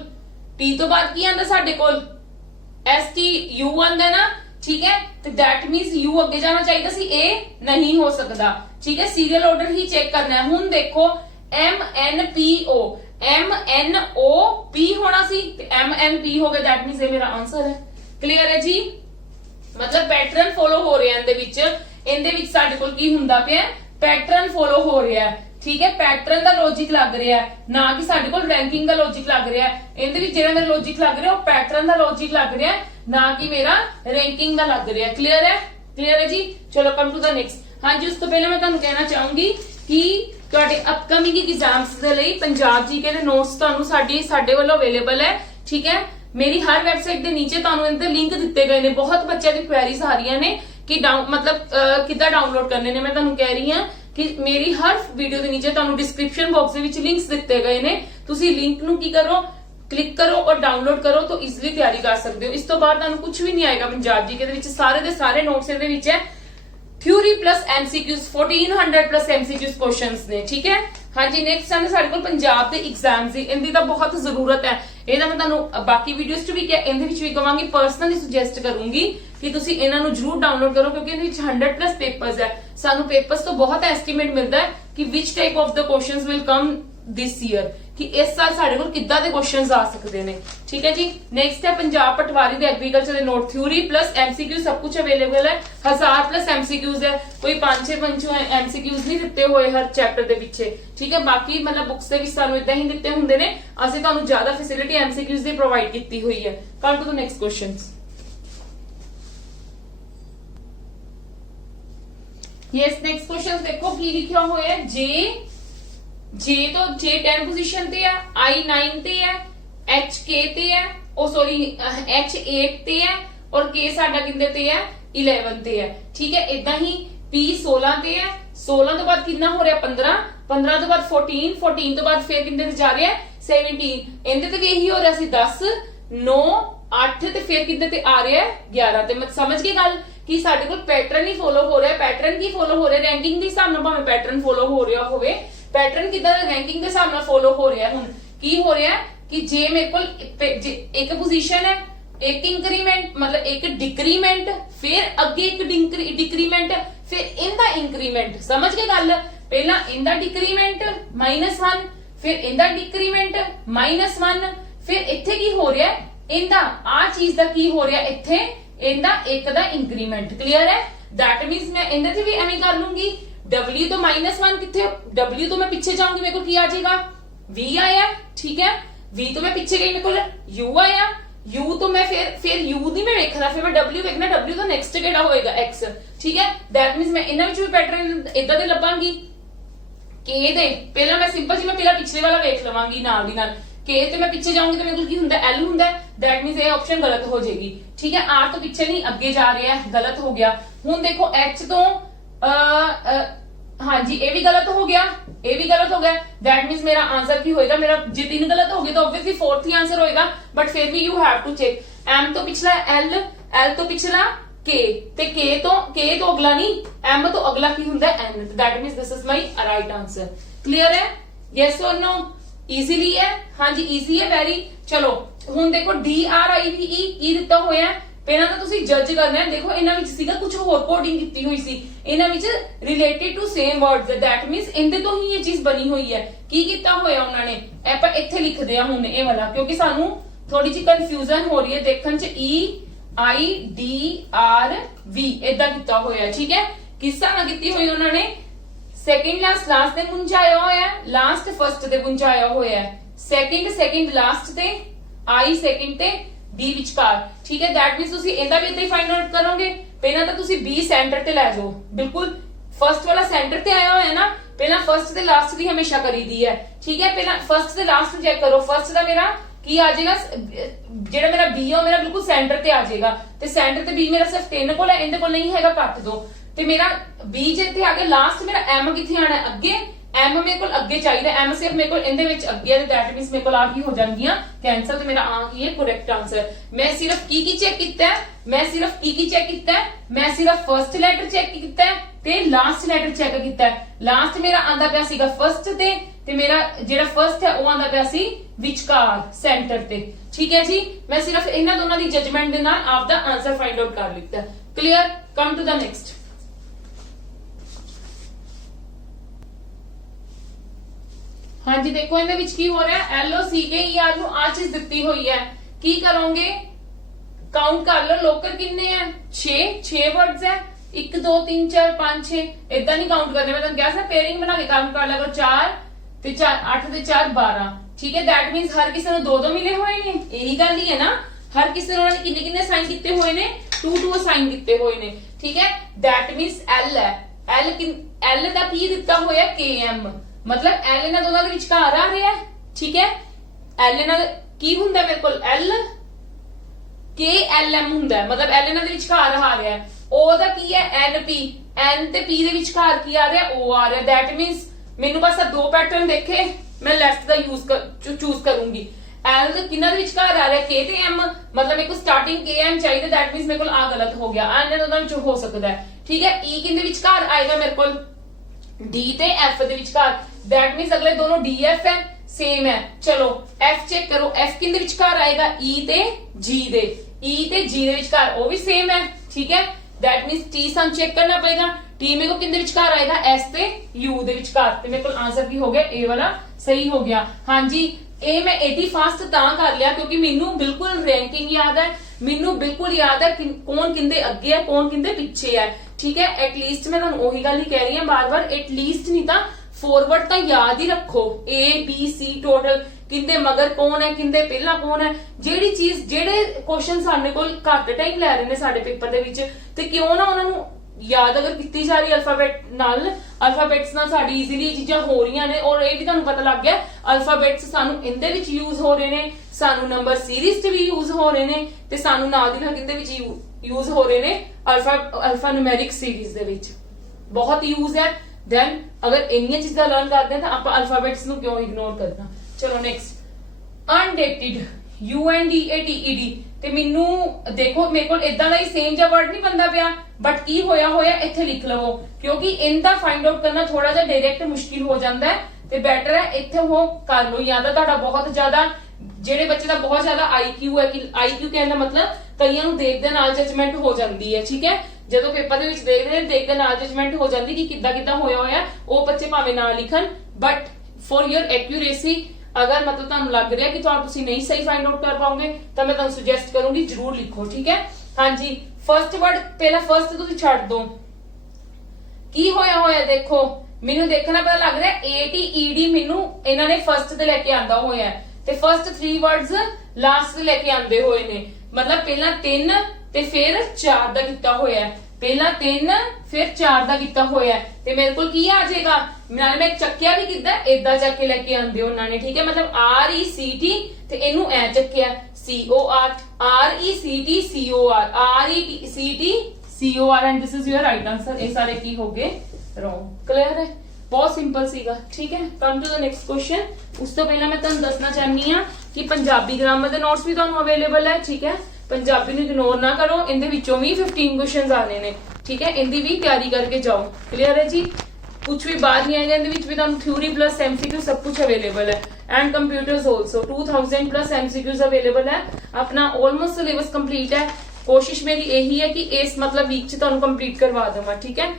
T तो बाद की आंदा साडे कोल STU आंदा ना ठीक है तो दैट मींस U अगे जाना चाहिए सी A नहीं हो सकता ठीक है सीरियल ऑर्डर ही चेक करना है हुण देखो MNOP होना सी MNP हो गया दैट मींस ये मेरा आंसर है क्लियर है जी मतलब पैटर्न फॉलो हो रहे हैं इनदे विच साडे कोल की हुंदा पिया पैटर्न फॉलो हो रहा है ठीक है पैटर्न दा लॉजिक लग रहा है ना कि साडे कोल रैंकिंग दा लॉजिक लग रहा है इनदे विच जेड़ा मेरा लॉजिक लग रहा है वो पैटर्न दा लॉजिक लग रहा है ना कि मेरा रैंकिंग दा लग रहा है क्लियर है जी चलो कम टू द नेक्स्ट हाँ जी उस तो पहले मैं तुहानू कहना चाहूंगी कि तुहाडे अपकमिंग एग्जाम्स दे लई पंजाब जीके दे नोट्स तुहानू साडे वालों अवेलेबल है ठीक है मेरी हर वेबसाइट के नीचे तुहानू इनदे लिंक दिते गए ने बहुत बच्चों की क्वेरीज आ रही ने कि मतलब किद्दां डाउनलोड करने ने मैं तुहानू कह रही हां कि मेरी हर वीडियो के नीचे तुहानू डिस्क्रिप्शन बॉक्स दे विच लिंक्स दिते गए ने तुसी लिंक नू की करो क्लिक करो और डाउनलोड करो तो इजीली तैयारी कर सकते हो इस तो बाद तुहानू कुछ भी नहीं आएगा पंजाब जीके दे विच सारे दे सारे नोट्स इहदे विच है theory plus MCQs 1400 plus MCQs questions ने ठीक है हाँ जी नेक्स्ट आने साडे कोल पंजाब दे एग्जाम्स दी इनदी तां बहुत जरूरत है ਇਹਦਾ मैं ਤੁਹਾਨੂੰ बाकी वीडियोस च भी क्या ਇਹਦੇ ਵਿੱਚ ਵੀ ਕਵਾਂਗੀ पर्सनली सुजेस्ट करूंगी कि तुसी ਇਹਨਾਂ ਨੂੰ जरूर डाउनलोड करो क्योंकि ਇਹਦੇ ਵਿੱਚ 100 प्लस पेपर्स है ਸਾਨੂੰ पेपर्स तो बहुत एस्टीमेट मिलता है कि which type of the questions will come this year ਕਿ ਇਸ ਸਾਲ ਸਾਡੇ ਕੋਲ ਕਿੱਦਾਂ ਦੇ ਕੁਐਸਚਨਸ ਆ ਸਕਦੇ ਨੇ। ਠੀਕ ਹੈ ਜੀ। ਨੈਕਸਟ ਹੈ ਪੰਜਾਬ ਪਟਵਾਰੀ ਦੇ ਐਗਰੀਕਲਚਰ ਦੇ ਨੋਟ ਥਿਊਰੀ ਪਲੱਸ ਐਮਸੀਕਿਊ ਸਭ ਕੁਝ ਅਵੇਲੇਬਲ ਹੈ। 1000 ਪਲੱਸ ਐਮਸੀਕਿਊਜ਼ ਹੈ, ਕੋਈ 5-6 ਐਮਸੀਕਿਊਜ਼ ਨਹੀਂ ਦਿੱਤੇ ਹੋਏ ਹਰ ਚੈਪਟਰ ਦੇ ਪਿੱਛੇ। ਠੀਕ ਹੈ, ਬਾਕੀ ਮਤਲਬ ਬੁੱਕਸ ਦੇ ਵਿੱਚ ਸਾਨੂੰ ਇਦਾਂ ਹੀ ਦਿੱਤੇ ਹੁੰਦੇ ਨੇ, ਅਸੀਂ ਤੁਹਾਨੂੰ ਜ਼ਿਆਦਾ ਫੈਸਿਲਿਟੀ ਐਮਸੀਕਿਊਜ਼ ਦੀ ਪ੍ਰੋਵਾਈਡ ਕੀਤੀ ਹੋਈ ਹੈ। Come to the next questions. Yes, next question ਦੇਖੋ ਕੀ ਲਿਖਿਆ ਹੋਇਆ ਹੈ। ਜੇ ਤੋਂ ਜੇ 10 ਪੋਜੀਸ਼ਨ ਤੇ ਹੈ, I 9 ਤੇ ਹੈ, H K ਤੇ ਹੈ, ਉਹ ਸੌਰੀ H 8 ਤੇ ਹੈ ਔਰ K ਸਾਡਾ ਕਿੰਨੇ ਤੇ ਹੈ 11 ਤੇ ਹੈ। ਠੀਕ ਹੈ, ਇਦਾਂ ਹੀ P 16 ਤੇ ਹੈ, 16 ਤੋਂ ਬਾਅਦ ਕਿੰਨਾ ਹੋ ਰਿਹਾ 15, 15 ਤੋਂ ਬਾਅਦ 14, 14 ਤੋਂ ਬਾਅਦ ਫੇਰ ਕਿੰਨੇ ਤੇ ਜਾ ਰਿਹਾ 17, ਇਹਦੇ ਤੇ ਵੀ ਇਹੀ ਹੋ ਰਿਹਾ ਸੀ 10, 9, 8 ਤੇ ਫੇਰ ਕਿੰਨੇ ਤੇ ਆ ਰਿਹਾ 11। ਤੇ ਮਤ ਸਮਝ ਗਏ ਗੱਲ ਕਿ ਸਾਡੇ ਕੋਲ ਪੈਟਰਨ ਹੀ ਫੋਲੋ ਹੋ ਰਿਹਾ। ਪੈਟਰਨ ਕੀ ਫੋਲੋ ਹੋ ਰਿਹਾ? ਰੈਂਕਿੰਗ ਦੇ ਹਿਸਾਬ ਨਾਲ ਭਾਵੇਂ ਪੈਟਰਨ ਫੋਲੋ ਹੋ ਰਿਹਾ ਹੋਵੇ, ਪੈਟਰਨ ਕਿਦਾਂ ਰੈਂਕਿੰਗ ਦੇ ਹਿਸਾਬ ਨਾਲ ਫੋਲੋ ਹੋ ਰਿਹਾ। ਹੁਣ ਕੀ ਹੋ ਰਿਹਾ ਕਿ ਜੇ ਮੇਰੇ ਕੋਲ ਇੱਕ ਪੋਜੀਸ਼ਨ ਹੈ, ਇੱਕ ਇੰਕਰੀਮੈਂਟ ਮਤਲਬ ਇੱਕ ਡਿਕਰੀਮੈਂਟ, ਫਿਰ ਅੱਗੇ ਇੱਕ ਡਿਕਰੀਮੈਂਟ, ਫਿਰ ਇਹਦਾ ਇੰਕਰੀਮੈਂਟ। ਸਮਝ ਗਏ ਗੱਲ? ਪਹਿਲਾਂ ਇਹਦਾ ਡਿਕਰੀਮੈਂਟ -1, ਫਿਰ ਇਹਦਾ ਡਿਕਰੀਮੈਂਟ -1, ਫਿਰ ਇੱਥੇ ਕੀ ਹੋ ਰਿਹਾ ਇਹਦਾ ਆ ਚੀਜ਼ ਦਾ ਕੀ ਹੋ ਰਿਹਾ ਇੱਥੇ ਇਹਦਾ ਇੱਕ ਦਾ ਇੰਕਰੀਮੈਂਟ। ਕਲੀਅਰ ਹੈ? ਦੈਟ ਮੀਨਸ ਮੈਂ ਇਹਦੇ ਤੇ ਵੀ ਐਵੇਂ ਕਰ ਲੂੰਗੀ। W ਤੋਂ -1 ਕਿੱਥੇ? W ਤੋਂ ਮੈਂ ਪਿੱਛੇ ਜਾਊਂਗੀ, ਮੇਰੇ ਕੋਲ ਕੀ ਆ ਜਾਏਗਾ V ਆਇਆ। ਠੀਕ ਹੈ, V ਤੋਂ ਮੈਂ ਪਿੱਛੇ ਗਈ, ਮੇਰੇ ਕੋਲ U ਆਇਆ। U ਤੋਂ ਮੈਂ ਫਿਰ U ਨਹੀਂ ਮੈਂ ਵੇਖਣਾ, ਫਿਰ ਮੈਂ W ਵੇਖਣਾ। W ਤੋਂ ਨੈਕਸਟ ਕਿਹੜਾ ਹੋਏਗਾ X। ਠੀਕ ਹੈ, ਦੈਟ ਮੀਨਸ ਮੈਂ ਇਹਨਾਂ ਵਿੱਚ ਵੀ ਪੈਟਰਨ ਇਦਾਂ ਦੇ ਲੱਭਾਂਗੀ। K ਦੇ ਪਹਿਲਾਂ ਮੈਂ ਸਿੰਪਲ ਜੀ ਮੈਂ ਪਹਿਲਾਂ ਪਿਛਲੇ ਵਾਲਾ ਵੇਖ ਲਵਾਂਗੀ ਨਾਲ ਦੀ ਨਾਲ। K ਤੇ ਮੈਂ ਪਿੱਛੇ ਜਾਊਂਗੀ ਤਾਂ ਮੇਰੇ ਕੋਲ ਕੀ ਹੁੰਦਾ L ਹੁੰਦਾ, ਦੈਟ ਮੀਨਸ ਇਹ ਆਪਸ਼ਨ ਗਲਤ ਹੋ ਜਾਏਗੀ। ਠੀਕ ਹੈ, R ਤੋਂ ਪਿੱਛੇ ਨਹੀਂ ਅੱਗੇ ਜਾ ਰਿਹਾ, ਗਲਤ ਹੋ ਗਿਆ। ਹੁਣ ਦੇਖੋ H ਤੋਂ ਹਾਂਜੀ ਇਹ ਵੀ ਗਲਤ ਹੋ ਗਿਆ, ਇਹ ਵੀ ਗਲਤ ਹੋ ਗਿਆ। ਦੈਟ ਮੀਨਸ ਮੇਰਾ ਆਨਸਰ ਕੀ ਹੋਏਗਾ? ਮੇਰਾ ਜੇ 3 ਗਲਤ ਹੋ ਗਏ ਤਾਂ ਆਬਵੀਅਸਲੀ 4th ਹੀ ਆਨਸਰ ਹੋਏਗਾ, ਬਟ ਫਿਰ ਵੀ you have to check. M ਤੋਂ ਪਿਛਲਾ L, L ਤੋਂ ਪਿਛਲਾ K ਤੇ K ਤੋਂ ਅਗਲਾ ਨਹੀਂ, M ਤੋਂ ਅਗਲਾ ਕੀ ਹੁੰਦਾ N। That means this is my right answer. Clear ਹੈ? Yes or no? ਈਜ਼ੀਲੀ ਹੈ? ਹਾਂਜੀ ਈਜ਼ੀ ਹੈ ਵੈਰੀ। ਚਲੋ ਹੁਣ ਦੇਖੋ DRIVE ਕੀ ਦਿੱਤਾ ਹੋਇਆ। ਪਹਿਲਾਂ ਤਾਂ ਤੁਸੀਂ ਜੱਜ ਕਰਨਾ ਹੈ। ਦੇਖੋ ਇਹਨਾਂ ਵਿੱਚ ਸੀਗਾ ਕੁਝ ਹੋਰ ਕੋਡਿੰਗ ਕੀਤੀ ਹੋਈ ਸੀ, ਇਹਨਾਂ ਵਿੱਚ related to same words, that means ਇਹਦੇ ਤੋਂ ਹੀ ਇਹ ਚੀਜ਼ ਬਣੀ ਹੋਈ ਹੈ। ਕੀ ਕੀਤਾ ਹੋਇਆ ਉਹਨਾਂ ਨੇ? ਆਪਾਂ ਇੱਥੇ ਲਿਖਦੇ ਆ ਹੁਣ ਇਹ ਵਾਲਾ, ਕਿਉਂਕਿ ਸਾਨੂੰ ਥੋੜੀ ਜਿਹੀ ਕਨਫਿਊਜ਼ਨ ਹੋ ਰਹੀ ਹੈ ਦੇਖਣ ਚ। EIDRV ਇਦਾਂ ਕੀਤਾ ਹੋਇਆ। ਠੀਕ ਹੈ, ਕਿਸ ਤਰ੍ਹਾਂ ਕੀਤੀ ਹੋਈ ਉਹਨਾਂ ਨੇ? ਸੈਕਿੰਡ ਲਾਸਟ ਤੇ ਪੁੰਚਾਇਆ ਹੋਇਆ, ਲਾਸਟ ਫਰਸਟ ਤੇ ਪੁੰਚਾਇਆ ਹੋਇਆ, ਸੈਕਿੰਡ ਲਾਸਟ ਤੇ, I ਸੈਕਿੰਡ ਤੇ, D ਵਿਚਕਾਰ। ਠੀਕ ਹੈ, ਦੈਟ ਮੀਨਸ ਤੁਸੀਂ ਇਹਦਾ ਵੀ ਇਦਾਂ ਹੀ ਫਾਈਂਡ ਆਊਟ ਕਰੋਗੇ। ਪਹਿਲਾਂ ਤਾਂ ਤੁਸੀਂ B ਸੈਂਟਰ ਤੇ ਲੈ ਜਾਓ, ਬਿਲਕੁਲ ਫਰਸਟ ਵਾਲਾ ਸੈਂਟਰ ਤੇ ਆਇਆ ਹੋਇਆ ਨਾ, ਪਹਿਲਾਂ ਫਰਸਟ ਤੇ ਲਾਸਟ ਦੀ ਹਮੇਸ਼ਾ ਕਰੀਦੀ ਹੈ। ਠੀਕ ਹੈ, ਪਹਿਲਾਂ ਫਰਸਟ ਤੇ ਲਾਸਟ ਚੈੱਕ ਕਰੋ। ਫਰਸਟ ਦਾ ਮੇਰਾ ਕੀ ਆ ਜਾਏਗਾ? ਜਿਹੜਾ ਮੇਰਾ B ਹੈ ਉਹ ਮੇਰਾ ਬਿਲਕੁਲ ਸੈਂਟਰ ਤੇ ਆ ਜਾਏਗਾ, ਤੇ ਸੈਂਟਰ ਤੇ B ਮੇਰਾ ਸਿਰਫ 3 ਕੋਲ ਹੈ, ਇਹਦੇ ਕੋਲ ਨਹੀਂ ਹੈਗਾ, ਕੱਟ ਦੋ। ਤੇ ਮੇਰਾ B ਜਿੱਥੇ ਆ ਗਿਆ ਲਾਸਟ, ਮੇਰਾ M ਕਿੱਥੇ ਆਣਾ ਅੱਗੇ? M ਮੇਰੇ ਕੋਲ ਅੱਗੇ ਚਾਹੀਦਾ, M ਸਿਰਫ ਮੇਰੇ ਕੋਲ ਇਹਦੇ ਵਿੱਚ ਅੱਗੇ ਹੈ, ਦੈਟ ਮੀਨਸ ਮੇਰੇ ਕੋਲ ਆ ਕੀ ਹੋ ਜਾਣਗੀਆਂ ਕੈਂਸਲ, ਤੇ ਮੇਰਾ ਆ ਕੀ ਹੈ ਕਰੈਕਟ ਆਨਸਰ। ਮੈਂ ਸਿਰਫ ਕੀ ਚੈੱਕ ਕੀਤਾ ਹੈ? ਮੈਂ ਸਿਰਫ ਕੀ ਚੈੱਕ ਕੀਤਾ ਹੈ? ਮੈਂ ਸਿਰਫ ਫਰਸਟ ਲੈਟਰ ਚੈੱਕ ਕੀਤਾ ਹੈ ਤੇ ਲਾਸਟ ਲੈਟਰ ਚੈੱਕ ਕੀਤਾ ਹੈ। ਲਾਸਟ ਮੇਰਾ ਆਂਦਾ ਪਿਆ ਸੀਗਾ ਫਰਸਟ ਤੇ ਮੇਰਾ ਜਿਹੜਾ ਫਰਸਟ ਹੈ ਉਹ ਆਂਦਾ ਪਿਆ ਸੀ ਵਿਚਕਾਰ ਸੈਂਟਰ ਤੇ। ਠੀਕ ਹੈ ਜੀ, ਮੈਂ ਸਿਰਫ ਇਹਨਾਂ ਦੋਨਾਂ ਦੀ ਜਜਮੈਂਟ ਦੇ ਨਾਲ ਆਪ ਦਾ ਆਨਸਰ ਫਾਈਂਡ ਆਊਟ ਕਰ ਲਿੱਤਾ। Clear? Come to the next. ਹਾਂਜੀ ਦੇਖੋ ਇਹਦੇ ਵਿੱਚ ਕੀ ਹੋ ਰਿਹਾ, LOCKER ਨੂੰ ਆ ਚੀਜ਼ ਦਿੱਤੀ ਹੋਈ ਹੈ। ਕੀ ਕਰੋਗੇ? ਕਾਊਂਟ ਕਰ ਲਓ, ਲੋਕਰ ਕਿੰਨੇ ਆ? 6 ਵਰਡਸ ਹੈ। 1 2 3 4 5 6 ਇਦਾਂ ਨਹੀਂ ਕਾਊਂਟ ਕਰਨੇ। ਮੈਂ ਤੁਹਾਨੂੰ ਕਿਹਾ ਸੀ ਪੇਅਰਿੰਗ ਬਣਾ ਕੇ ਕਾਊਂਟ ਕਰ ਲਿਆ ਕਰੋ। 4 ਤੇ 4 8 ਤੇ 4 12। ਠੀਕ ਹੈ, ਦੈਟ ਮੀਨਸ ਹਰ ਕਿਸੇ ਨੂੰ 2 ਮਿਲੇ ਹੋਏ ਨੇ। ਇਹੀ ਗੱਲ ਹੀ ਹੈ ਨਾ, ਹਰ ਕਿਸੇ ਨੂੰ ਉਹਨਾਂ ਨੇ ਕਿੰਨੇ ਅਸਾਈਨ ਕੀਤੇ ਹੋਏ ਨੇ? 2 ਅਸਾਈਨ ਕੀਤੇ ਹੋਏ ਨੇ। ਠੀਕ ਹੈ, ਦੈਟ ਮੀਨਸ L ਹੈ। L ਦਾ ਕੀ ਦਿੱਤਾ ਹੋਇਆ? KM, ਮਤਲਬ L ਇਹਨਾਂ ਦੋਨਾਂ ਦੇ ਵਿਚਕਾਰ ਆ ਰਿਹਾ। ਠੀਕ ਹੈ, L ਇਹਨਾਂ ਕੀ ਹੁੰਦਾ ਮੇਰੇ ਕੋਲ? L KLM ਹੁੰਦਾ, ਮਤਲਬ L ਇਹਨਾਂ ਦੇ ਵਿਚਕਾਰ ਆ ਰਿਹਾ। O ਦਾ ਕੀ ਹੈ? NP, N ਤੇ P ਦੇ ਵਿਚਕਾਰ ਕੀ ਆ ਰਿਹਾ? O ਆ ਰਿਹਾ। ਦੈਟ ਮੀਨਸ ਮੈਨੂੰ ਬਸ ਆ 2 ਪੈਟਰਨ ਦੇਖੇ, ਮੈਂ ਲੈਫਟ ਦਾ ਚੂਜ਼ ਕਰੂੰਗੀ। L ਕਿੰਨਾ ਦੇ ਵਿਚਕਾਰ ਆ ਰਿਹਾ? K ਤੇ M, ਮਤਲਬ ਮੇਰੇ ਕੋਲ ਸਟਾਰਟਿੰਗ KM ਚਾਹੀਦਾ, ਦੈਟ ਮੀਨਸ ਮੇਰੇ ਕੋਲ ਆ ਗਲਤ ਹੋ ਗਿਆ। ਆ ਇਹਨਾਂ ਦੋਨਾਂ ਵਿੱਚੋਂ ਹੋ ਸਕਦਾ ਹੈ। ਠੀਕ ਹੈ, E ਕਿੰਨੇ ਵਿਚਕਾਰ ਆਏਗਾ ਮੇਰੇ ਕੋਲ? D ਤੇ F ਦੇ ਵਿਚਕਾਰ, ਦੈਟ ਮੀਨਸ ਅਗਲੇ ਦੋਨੋਂ DF ਹੈ, ਸੇਮ ਹੈ। ਚਲੋ F ਚੈੱਕ ਕਰੋ, F ਕਿੰਨੇ ਵਿਚਕਾਰ ਆਏਗਾ? E ਤੇ G ਦੇ, E ਤੇ G ਦੇ ਵਿਚਕਾਰ, ਉਹ ਵੀ ਸੇਮ ਹੈ। ਠੀਕ ਹੈ, ਦੈਟ ਮੀਨਸ T ਸਾਨੂੰ ਚੈੱਕ ਕਰਨਾ ਪਏਗਾ। T ਮੇਰੇ ਕੋਲ ਕਿੰਨੇ ਵਿਚਕਾਰ ਆਏਗਾ? S ਤੇ U ਦੇ ਵਿਚਕਾਰ, ਤੇ ਮੇਰੇ ਕੋਲ ਆਨਸਰ ਕੀ ਹੋ ਗਿਆ? A ਵਾਲਾ सही हो गया। हाँ जी, ਇਹ ਮੈਂ 81st ਤਾਂ ਕਰ ਲਿਆ ਕਿਉਂਕਿ ਮੈਨੂੰ ਬਿਲਕੁਲ ਰੈਂਕਿੰਗ ਯਾਦ ਹੈ, ਮੈਨੂੰ ਬਿਲਕੁਲ ਯਾਦ ਹੈ ਕੌਣ ਕਿੰਦੇ ਅੱਗੇ ਹੈ ਕੌਣ ਕਿੰਦੇ ਪਿੱਛੇ ਹੈ। ਠੀਕ ਹੈ, ਐਟਲੀਸਟ ਮੈਂ ਤੁਹਾਨੂੰ ਉਹੀ ਗੱਲ ਹੀ ਕਹਿ ਰਹੀ ਹਾਂ ਬਾਰ-ਬਾਰ, ਐਟਲੀਸਟ ਨਹੀਂ ਤਾਂ ਫॉरवर्ड ਤਾਂ ਯਾਦ ਹੀ ਰੱਖੋ, A B C ਟੋਟਲ ਕਿੰਦੇ ਮਗਰ ਕੌਣ ਹੈ ਕਿੰਦੇ ਪਹਿਲਾਂ ਕੌਣ ਹੈ। ਜਿਹੜੀ ਚੀਜ਼ ਜਿਹੜੇ ਕੁਐਸਚਨ ਸਾਡੇ ਕੋਲ ਘੱਟ ਟਾਈਮ ਲੈ ਰਹੇ ਨੇ ਸਾਡੇ ਪੇਪਰ ਦੇ ਵਿੱਚ, ਤੇ ਕਿਉਂ ਨਾ ਉਹਨਾਂ ਨੂੰ याद अगर की जा रही अल्फाबेट्स नाल साडी इजीली चीजां हो रही ने, और ये भी तुहानू पता लग गया अल्फाबेट्स सानू इनदे विच यूज हो रहे ने, सानू नंबर सीरीज च भी यूज हो रहे ने, ते सानू नाल दी नाल किंदे विच यूज हो रहे ने अल्फा न्यूमेरिक सीरीज दे विच बहुत यूज है। देन अगर इन्नियां चीजां लर्न करते हैं तो आप अल्फाबेट्स नू क्यों इग्नोर करना। चलो नेक्स्ट अनडेटेड UNDATED ਤੇ ਮੈਨੂੰ ਦੇਖੋ ਮੇਰੇ ਕੋਲ ਇਦਾਂ ਦਾ ਹੀ ਸੇਮ ਜਿਹਾ ਵਰਡ ਨਹੀਂ ਬੰਦਾ ਪਿਆ, ਬਟ ਕੀ ਹੋਇਆ ਇੱਥੇ ਲਿਖ ਲਵੋ ਕਿਉਂਕਿ ਇਹਦਾ ਫਾਈਂਡ ਆਊਟ ਕਰਨਾ ਥੋੜਾ ਜਿਹਾ ਡਾਇਰੈਕਟ ਮੁਸ਼ਕਿਲ ਹੋ ਜਾਂਦਾ ਹੈ, ਤੇ ਬੈਟਰ ਹੈ ਇੱਥੇ ਉਹ ਕਰ ਲਓ। ਜਾਂ ਤਾਂ ਤੁਹਾਡਾ ਬਹੁਤ ਜ਼ਿਆਦਾ ਜਿਹੜੇ ਬੱਚੇ ਦਾ ਬਹੁਤ ਜ਼ਿਆਦਾ IQ ਹੈ, ਕਿ IQ ਕਹਿਣ ਦਾ ਮਤਲਬ ਕਈਆਂ ਨੂੰ ਦੇਖਦੇ ਨਾਲ ਜਜਮੈਂਟ ਹੋ ਜਾਂਦੀ ਹੈ। ਠੀਕ ਹੈ, ਜਦੋਂ ਪੇਪਰ ਦੇ ਵਿੱਚ ਦੇਖਦੇ ਨਾਲ ਜਜਮੈਂਟ ਹੋ ਜਾਂਦੀ ਕਿ ਕਿੱਦਾਂ ਹੋਇਆ ਉਹ ਬੱਚੇ ਭਾਵੇਂ ਨਾ ਲਿਖਣ, ਬਟ ਫॉर योर एक्यूरेसी अगर मतलब ਤੁਹਾਨੂੰ ਲੱਗ ਰਿਹਾ ਕਿ ਤੁਸੀਂ ਨਹੀਂ ਸਹੀ ਫਾਈਂਡ ਆਊਟ ਕਰ ਪਾਓਗੇ ਤਾਂ ਮੈਂ ਤੁਹਾਨੂੰ ਸੁਜੈਸਟ ਕਰੂੰਗੀ ਜਰੂਰ ਲਿਖੋ। ਠੀਕ ਹੈ, ਹਾਂਜੀ ਫਰਸਟ ਵਰਡ ਪਹਿਲਾ ਫਰਸਟ ਤੁਸੀਂ ਛੱਡ ਦੋ, ਕੀ ਹੋਇਆ ਦੇਖੋ ਮੈਨੂੰ ਦੇਖਣਾ ਪਤਾ ਲੱਗ ਰਿਹਾ ATED ਮੈਨੂੰ ਇਹਨਾਂ ਨੇ ਫਰਸਟ ਤੇ ਲੈ ਕੇ ਆਂਦਾ ਹੋਇਆ ਤੇ ਫਰਸਟ 3 ਵਰਡਸ ਲਾਸਟ ਤੇ ਲੈ ਕੇ ਆਂਦੇ ਹੋਏ ਨੇ, ਮਤਲਬ ਪਹਿਲਾਂ 3 ਤੇ ਫਿਰ 4 ਦਾ ਕੀਤਾ ਹੋਇਆ, ਪਹਿਲਾਂ 3 ਫਿਰ 4 ਦਾ ਕੀਤਾ ਹੋਇਆ, ਤੇ ਮੇਰੇ ਕੋਲ ਕੀ ਆ ਜਾਏਗਾ ਨਾਲੇ ਮੈਂ ਚੱਕਿਆ ਵੀ ਕਿੱਦਾਂ ਇਦਾਂ ਚੱਕ ਕੇ ਲੈ ਕੇ ਆਂਦੇ ਉਹਨਾਂ ਨੇ। ਠੀਕ ਹੈ, ਮਤਲਬ RECT ਤੇ ਇਹਨੂੰ ਐ ਚੱਕਿਆ COR RECT COR RECT COR and this is your right answer. ਇਹ ਸਾਰੇ ਕੀ ਹੋ ਗਏ ਰੋਂਗ। ਕਲੀਅਰ ਹੈ, ਬਹੁਤ ਸਿੰਪਲ ਸੀਗਾ। ਠੀਕ ਹੈ, come to the next question. ਉਸ ਤੋਂ ਪਹਿਲਾਂ ਮੈਂ ਤੁਹਾਨੂੰ ਦੱਸਣਾ ਚਾਹਨੀ ਆ ਕਿ ਪੰਜਾਬੀ ਗ੍ਰਾਮਰ ਦੇ ਨੋਟਸ ਵੀ ਤੁਹਾਨੂੰ ਅਵੇਲੇਬਲ ਹੈ। ਠੀਕ ਹੈ, ਪੰਜਾਬੀ ਨੂੰ ਇਗਨੋਰ ਨਾ ਕਰੋ, ਇਹਦੇ ਵਿੱਚੋਂ ਵੀ 15 ਕੁਐਸਚਨਸ ਆਨੇ ਨੇ। ਠੀਕ ਹੈ, ਇਹਦੀ ਵੀ ਤਿਆਰੀ ਕਰਕੇ ਜਾਓ। ਕਲੀਅਰ ਹੈ ਜੀ, कुछ भी बात नहीं आएगा ਇਹਦੇ ਵਿੱਚ ਵੀ ਤੁਹਾਨੂੰ ਥਿਊਰੀ ਪਲੱਸ MCQ सब कुछ अवेलेबल है, and computers also 2000 plus MCQs available है। अपना ऑलमोस्ट सिलेबस कंप्लीट है। कोशिश मेरी यही है कि इस मतलब वीक च ਤੁਹਾਨੂੰ कंप्लीट करवा दूंगा। ठीक है,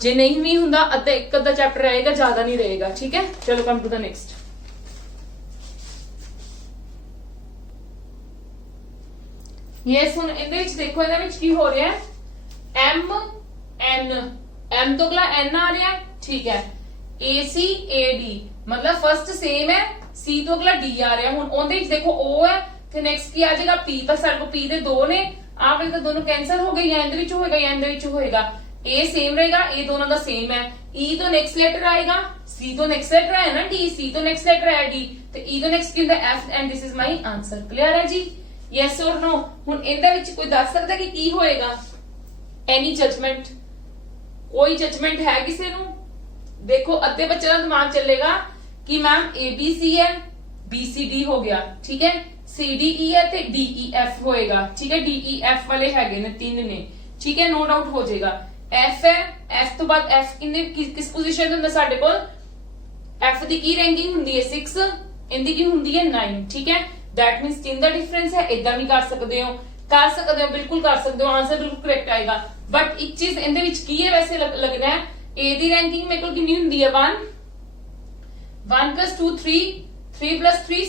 जे नहीं भी ਹੁੰਦਾ ਅੱਧਾ ਇੱਕ ਅੱਧਾ ਚੈप्टर रहेगा, ज्यादा नहीं रहेगा। ठीक है, चलो come to the next. Yes, ਹੁਣ ਇਹਦੇ ਵਿੱਚ ਦੇਖੋ ਇਹਦੇ ਵਿੱਚ ਕੀ ਹੋ ਰਿਹਾ ਹੈ M ਤੋਂ ਅਗਲਾ N ਆ ਰਿਹਾ। ठीक है, ACAD मतलब फर्स्ट सेम है, C तो अगला D आ रहा है। हुण ਉਹਦੇ ਵਿੱਚ ਦੇਖੋ O है ਤੇ नेक्स्ट ਕੀ ਆ ਜਾਏਗਾ P, ਤਾਂ ਸਾਡੇ ਕੋਲ P ਦੇ ਦੋ ਨੇ, ਆਹ ਵਾਲੇ ਤਾਂ ਦੋਨੋਂ ਕੈਂਸਲ ਹੋ ਗਏ, ਜਾਂ ਇਹਦੇ ਵਿੱਚ ਹੋਏਗਾ ਜਾਂ ਇਹਦੇ ਵਿੱਚ ਹੋਏਗਾ। A सेम रहेगा, A दोनों का सेम है। E तो नेक्स्ट लेटर आएगा, C तो नेक्स्ट लेटर है ना D, C तो नेक्स्ट लेटर है D, तो E तो नेक्स्ट की ਹੁੰਦਾ F, and this is my answer. Clear है जी, यस और नो। हुण ਇਹਦੇ ਵਿੱਚ ਕੋਈ ਦੱਸ ਸਕਦਾ ਕਿ ਕੀ ਹੋਏਗਾ? एनी जजमेंट, कोई जजमेंट है किसी ਨੂੰ? देखो अद्धे बच्चे का दिमाग चलेगा कि मैम ABC है, BCD हो गया। ठीक है, CDE है ते DEF होएगा। ठीक है, DEF वाले हैगे ने 3 ने। ठीक है, नो डाउट हो जाएगा। F है, F तो बाद F किस पोजीशन ਤੇ ਹੁੰਦਾ ਸਾਡੇ ਕੋਲ? F ਦੀ ਕੀ ਰੈਂਕਿੰਗ ਹੁੰਦੀ ਹੈ 6, ਇਹਦੀ ਕੀ ਹੁੰਦੀ ਹੈ 9। ਠੀਕ ਹੈ, दैट मींस 3 ਦਾ डिफरेंस है। ਇਦਾਂ ਵੀ ਕਰ ਸਕਦੇ ਹੋ ਬਿਲकुल कर सकते हो, आंसर बिल्कुल करेक्ट आएगा। बट एक चीज ਇਹਦੇ ਵਿੱਚ ਕੀ ਹੈ ਵੈਸੇ ਲੱਗਣਾ है A ਦੀ ਰੈਂਕਿੰਗ ਮੇਰੇ ਕੋਲ ਕਿੰਨੀ ਹੁੰਦੀ ਹੈ 1 + 2 3 3 + 3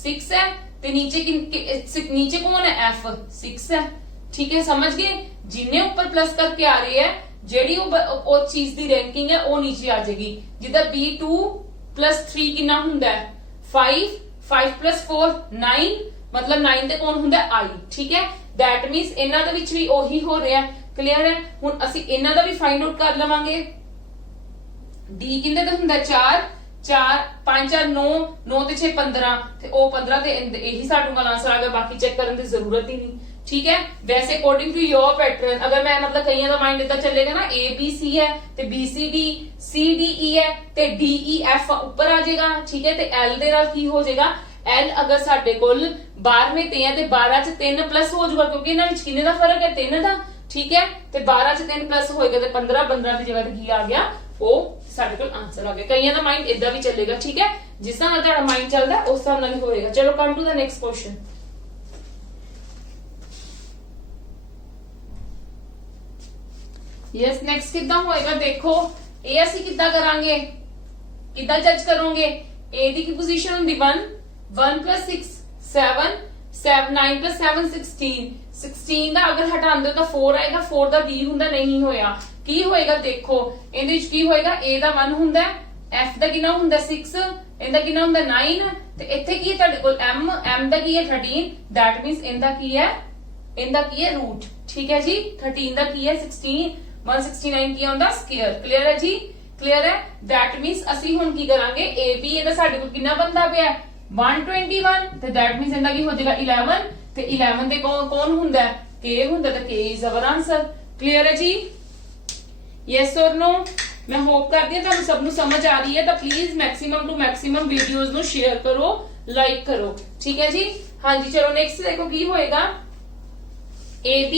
6 है, ਤੇ नीचे कौन है F 6 है। ठीक है, समझ गए? जिन्ने ऊपर प्लस करके आ रही है ਜਿਹੜੀ ਉਹ ਚੀਜ਼ ਦੀ ਰੈਂਕਿੰਗ ਹੈ ਉਹ ਨੀਚੇ ਆ ਜਾਏਗੀ। ਜਿੱਦਾਂ B2 + 3 ਕਿੰਨਾ ਹੁੰਦਾ ਹੈ 5 5 + 4 9, मतलब 9 ਤੇ ਕੌਣ ਹੁੰਦਾ I। ਠੀਕ ਹੈ, दैट मींस ਇਹਨਾਂ ਦੇ ਵਿੱਚ ਵੀ ਉਹੀ ਹੋ ਰਿਹਾ। क्लियर है, ਹੁਣ ਅਸੀਂ ਇਹਨਾਂ ਦਾ ਵੀ ਫਾਈਂਡ ਆਊਟ ਕਰ ਲਵਾਂਗੇ। D ਕਿੰਨੇ ਦਾ ਹੁੰਦਾ 4 4 5 4 9 9 ਤੇ 6 15, ਤੇ ਉਹ 15 ਤੇ ਇਹੀ ਸਾਡੇ ਕੋਲ ਆंसर ਆ ਗਿਆ, ਬਾਕੀ ਚੈੱਕ ਕਰਨ ਦੀ ਜ਼ਰੂਰਤ ਹੀ ਨਹੀਂ। ठीक है, वैसे अकॉर्डिंग टू योर पैटर्न अगर मैं मतलब कईयां दा माइंड इतना चलेगा ना ABC है ते BCD CDE है ते DEF ऊपर आ जाएगा। ठीक है, ते L दे नाल की हो जाएगा L अगर साडे कोल 12वें ते है ते 12 च 3 प्लस हो जाएगा, क्योंकि इन्हां विच किन्ने दा फर्क है 3 दा। ठीक है, ते 12 च 3 प्लस होएगा ते 15 15 ਦੀ ਜਗ੍ਹਾ ਤੇ ਕੀ ਆ ਗਿਆ ਉਹ ਸਾਡੇ ਕੋਲ ਆਨਸਰ ਆ ਗਿਆ। ਕਈਆਂ ਦਾ ਮਾਈਂਡ ਇਦਾਂ ਵੀ ਚੱਲੇਗਾ। ਠੀਕ है, ਜਿਸ ਤਰ੍ਹਾਂ ਤੁਹਾਡਾ ਮਾਈਂਡ ਚੱਲਦਾ ਉਸ ਤਰ੍ਹਾਂ ਨਾਲ ਹੀ ਹੋਏਗਾ। ਚਲੋ come to the next question. Yes, next कितना होएगा देखो, ए ਅਸੀਂ ਕਿੱਦਾਂ ਕਰਾਂਗੇ, ਕਿੱਦਾਂ ਜੱਜ ਕਰੋਗੇ? ए दी की पोजीशन होंगी 1 1 + 6 7 7 9 + 7 16 16 ਦਾ ਅਗਰ ਹਟਾਉਂਦੇ ਤਾਂ 4 ਆਏਗਾ 4 ਦਾ d ਹੁੰਦਾ ਨਹੀਂ ਹੋਇਆ ਕੀ ਹੋਏਗਾ ਦੇਖੋ ਇਹਦੇ ਵਿੱਚ ਕੀ ਹੋਏਗਾ a ਦਾ 1 ਹੁੰਦਾ f ਦਾ ਕਿੰਨਾ ਹੁੰਦਾ 6 ਇਹਦਾ ਕਿੰਨਾ ਹੁੰਦਾ 9 ਤੇ ਇੱਥੇ ਕੀ ਹੈ ਤੁਹਾਡੇ ਕੋਲ m ਦਾ ਕੀ ਹੈ 13 that means ਇਹਦਾ ਕੀ ਹੈ ਰੂਟ ਠੀਕ ਹੈ ਜੀ 13 ਦਾ ਕੀ ਹੈ 16 169 ਕੀ ਹੁੰਦਾ ਸਕੁਅਰ ਕਲੀਅਰ ਹੈ ਜੀ ਕਲੀਅਰ ਹੈ that means ਅਸੀਂ ਹੁਣ ਕੀ ਕਰਾਂਗੇ ab ਇਹਦਾ ਸਾਡੇ ਕੋਲ ਕਿੰਨਾ ਬੰਦਾ ਪਿਆ 121 ਤੇ that means ਇਹਦਾ ਕੀ ਹੋ ਜਾਏਗਾ 11 ਤੇ 11 ਦੇ ਕੌਣ ਹੁੰਦਾ k ਹੁੰਦਾ ਤਾਂ k is our answer clear ਹੈ ਜੀ yes or no मैं होप करती हूँ ਤੁਹਾਨੂੰ ਸਭ ਨੂੰ ਸਮਝ ਆ ਰਹੀ ਹੈ ਤਾਂ please maximum to maximum videos ਨੂੰ ਸ਼ੇਅਰ ਕਰੋ ਲਾਈਕ ਕਰੋ ਠੀਕ ਹੈ ਜੀ ਹਾਂਜੀ ਚਲੋ ਨੈਕਸਟ ਦੇਖੋ ਕੀ ਹੋਏਗਾ ab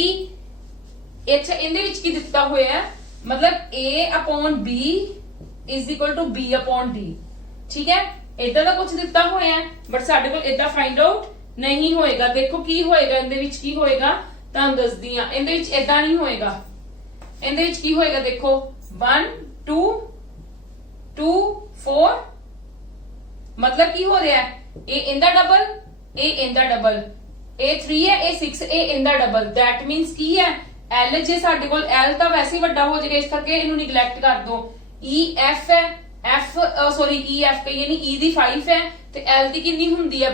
ਅੱਛਾ ਇਹਦੇ ਵਿੱਚ ਕੀ ਦਿੱਤਾ ਹੋਇਆ ਹੈ ਮਤਲਬ a/b = b/d ਠੀਕ ਹੈ ਇਦਾਂ ਦਾ ਕੁਝ ਦਿੱਤਾ ਹੋਇਆ ਹੈ ਬਟ ਸਾਡੇ ਕੋਲ ਇਦਾਂ ਫਾਈਂਡ ਆਊਟ ਨਹੀਂ ਹੋਏਗਾ ਦੇਖੋ ਕੀ ਹੋਏਗਾ ਇਹਦੇ ਵਿੱਚ ਕੀ ਹੋਏਗਾ ਤੁਹਾਨੂੰ ਦੱਸਦੀ ਆ ਇਹਦੇ ਵਿੱਚ ਇਦਾਂ ਨਹੀਂ ਹੋਏਗਾ ਇਹਦੇ ਵਿੱਚ ਕੀ ਹੋਏਗਾ ਦੇਖੋ 1 2 2 4 मतलब ਕੀ ਹੋ ਰਿਹਾ ਹੈ ਇਹ ਇਹਦਾ ਡਬਲ ਇਹ ਇਹਦਾ ਡਬਲ ਇਹ 3 ਹੈ ਇਹ 6 ਇਹ ਇਹਦਾ ਡਬਲ that means ਕੀ ਹੈ l ਜੇ ਸਾਡੇ ਕੋਲ l ਤਾਂ ਵੈਸੇ ਹੀ ਵੱਡਾ ਹੋ ਜਾਏਗਾ ਇਸ ਕਰਕੇ ਇਹਨੂੰ ਨੈਗਲੈਕਟ ਕਰ ਦੋ e f ਹੈ f ਸੌਰੀ e f ਕਹੀਏ ਨਹੀਂ e ਦੀ 5 ਹੈ ਤੇ l ਦੀ ਕਿੰਨੀ ਹੁੰਦੀ ਹੈ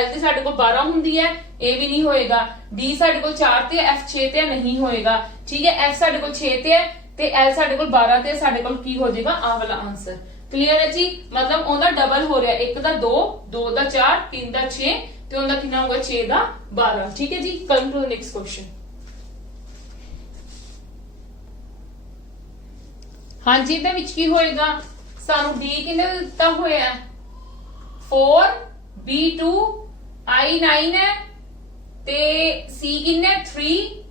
l ਦੀ ਸਾਡੇ ਕੋਲ 12 ਹੁੰਦੀ ਹੈ ਇਹ ਵੀ ਨਹੀਂ ਹੋਏਗਾ d ਸਾਡੇ ਕੋਲ 4 ਤੇ f 6 ਤੇ ਨਹੀਂ ਹੋਏਗਾ ਠੀਕ ਹੈ f ਸਾਡੇ ਕੋਲ 6 ਤੇ ਹੈ ਤੇ l ਸਾਡੇ ਕੋਲ 12 ਤੇ ਸਾਡੇ ਕੋਲ ਕੀ ਹੋ ਜਾਏਗਾ ਆ ਵਾਲਾ ਆਨਸਰ ਕਲੀਅਰ ਹੈ ਜੀ ਮਤਲਬ ਉਹਦਾ ਡਬਲ ਹੋ ਰਿਹਾ ਇੱਕ ਦਾ 2 2 ਦਾ 4 3 ਦਾ 6 ਤੇ ਉਹਦਾ ਕਿੰਨਾ ਹੋਗਾ 6 ਦਾ 12 ਠੀਕ ਹੈ ਜੀ come to the next question ਹਾਂਜੀ ਇਹਦੇ ਵਿੱਚ ਕੀ ਹੋਏਗਾ ਸਾਨੂੰ d ਕਿੰਨੇ ਦਿੱਤਾ ਹੋਇਆ 4 b2 i9 ਹੈ ਤੇ c ਕਿੰਨਾ 3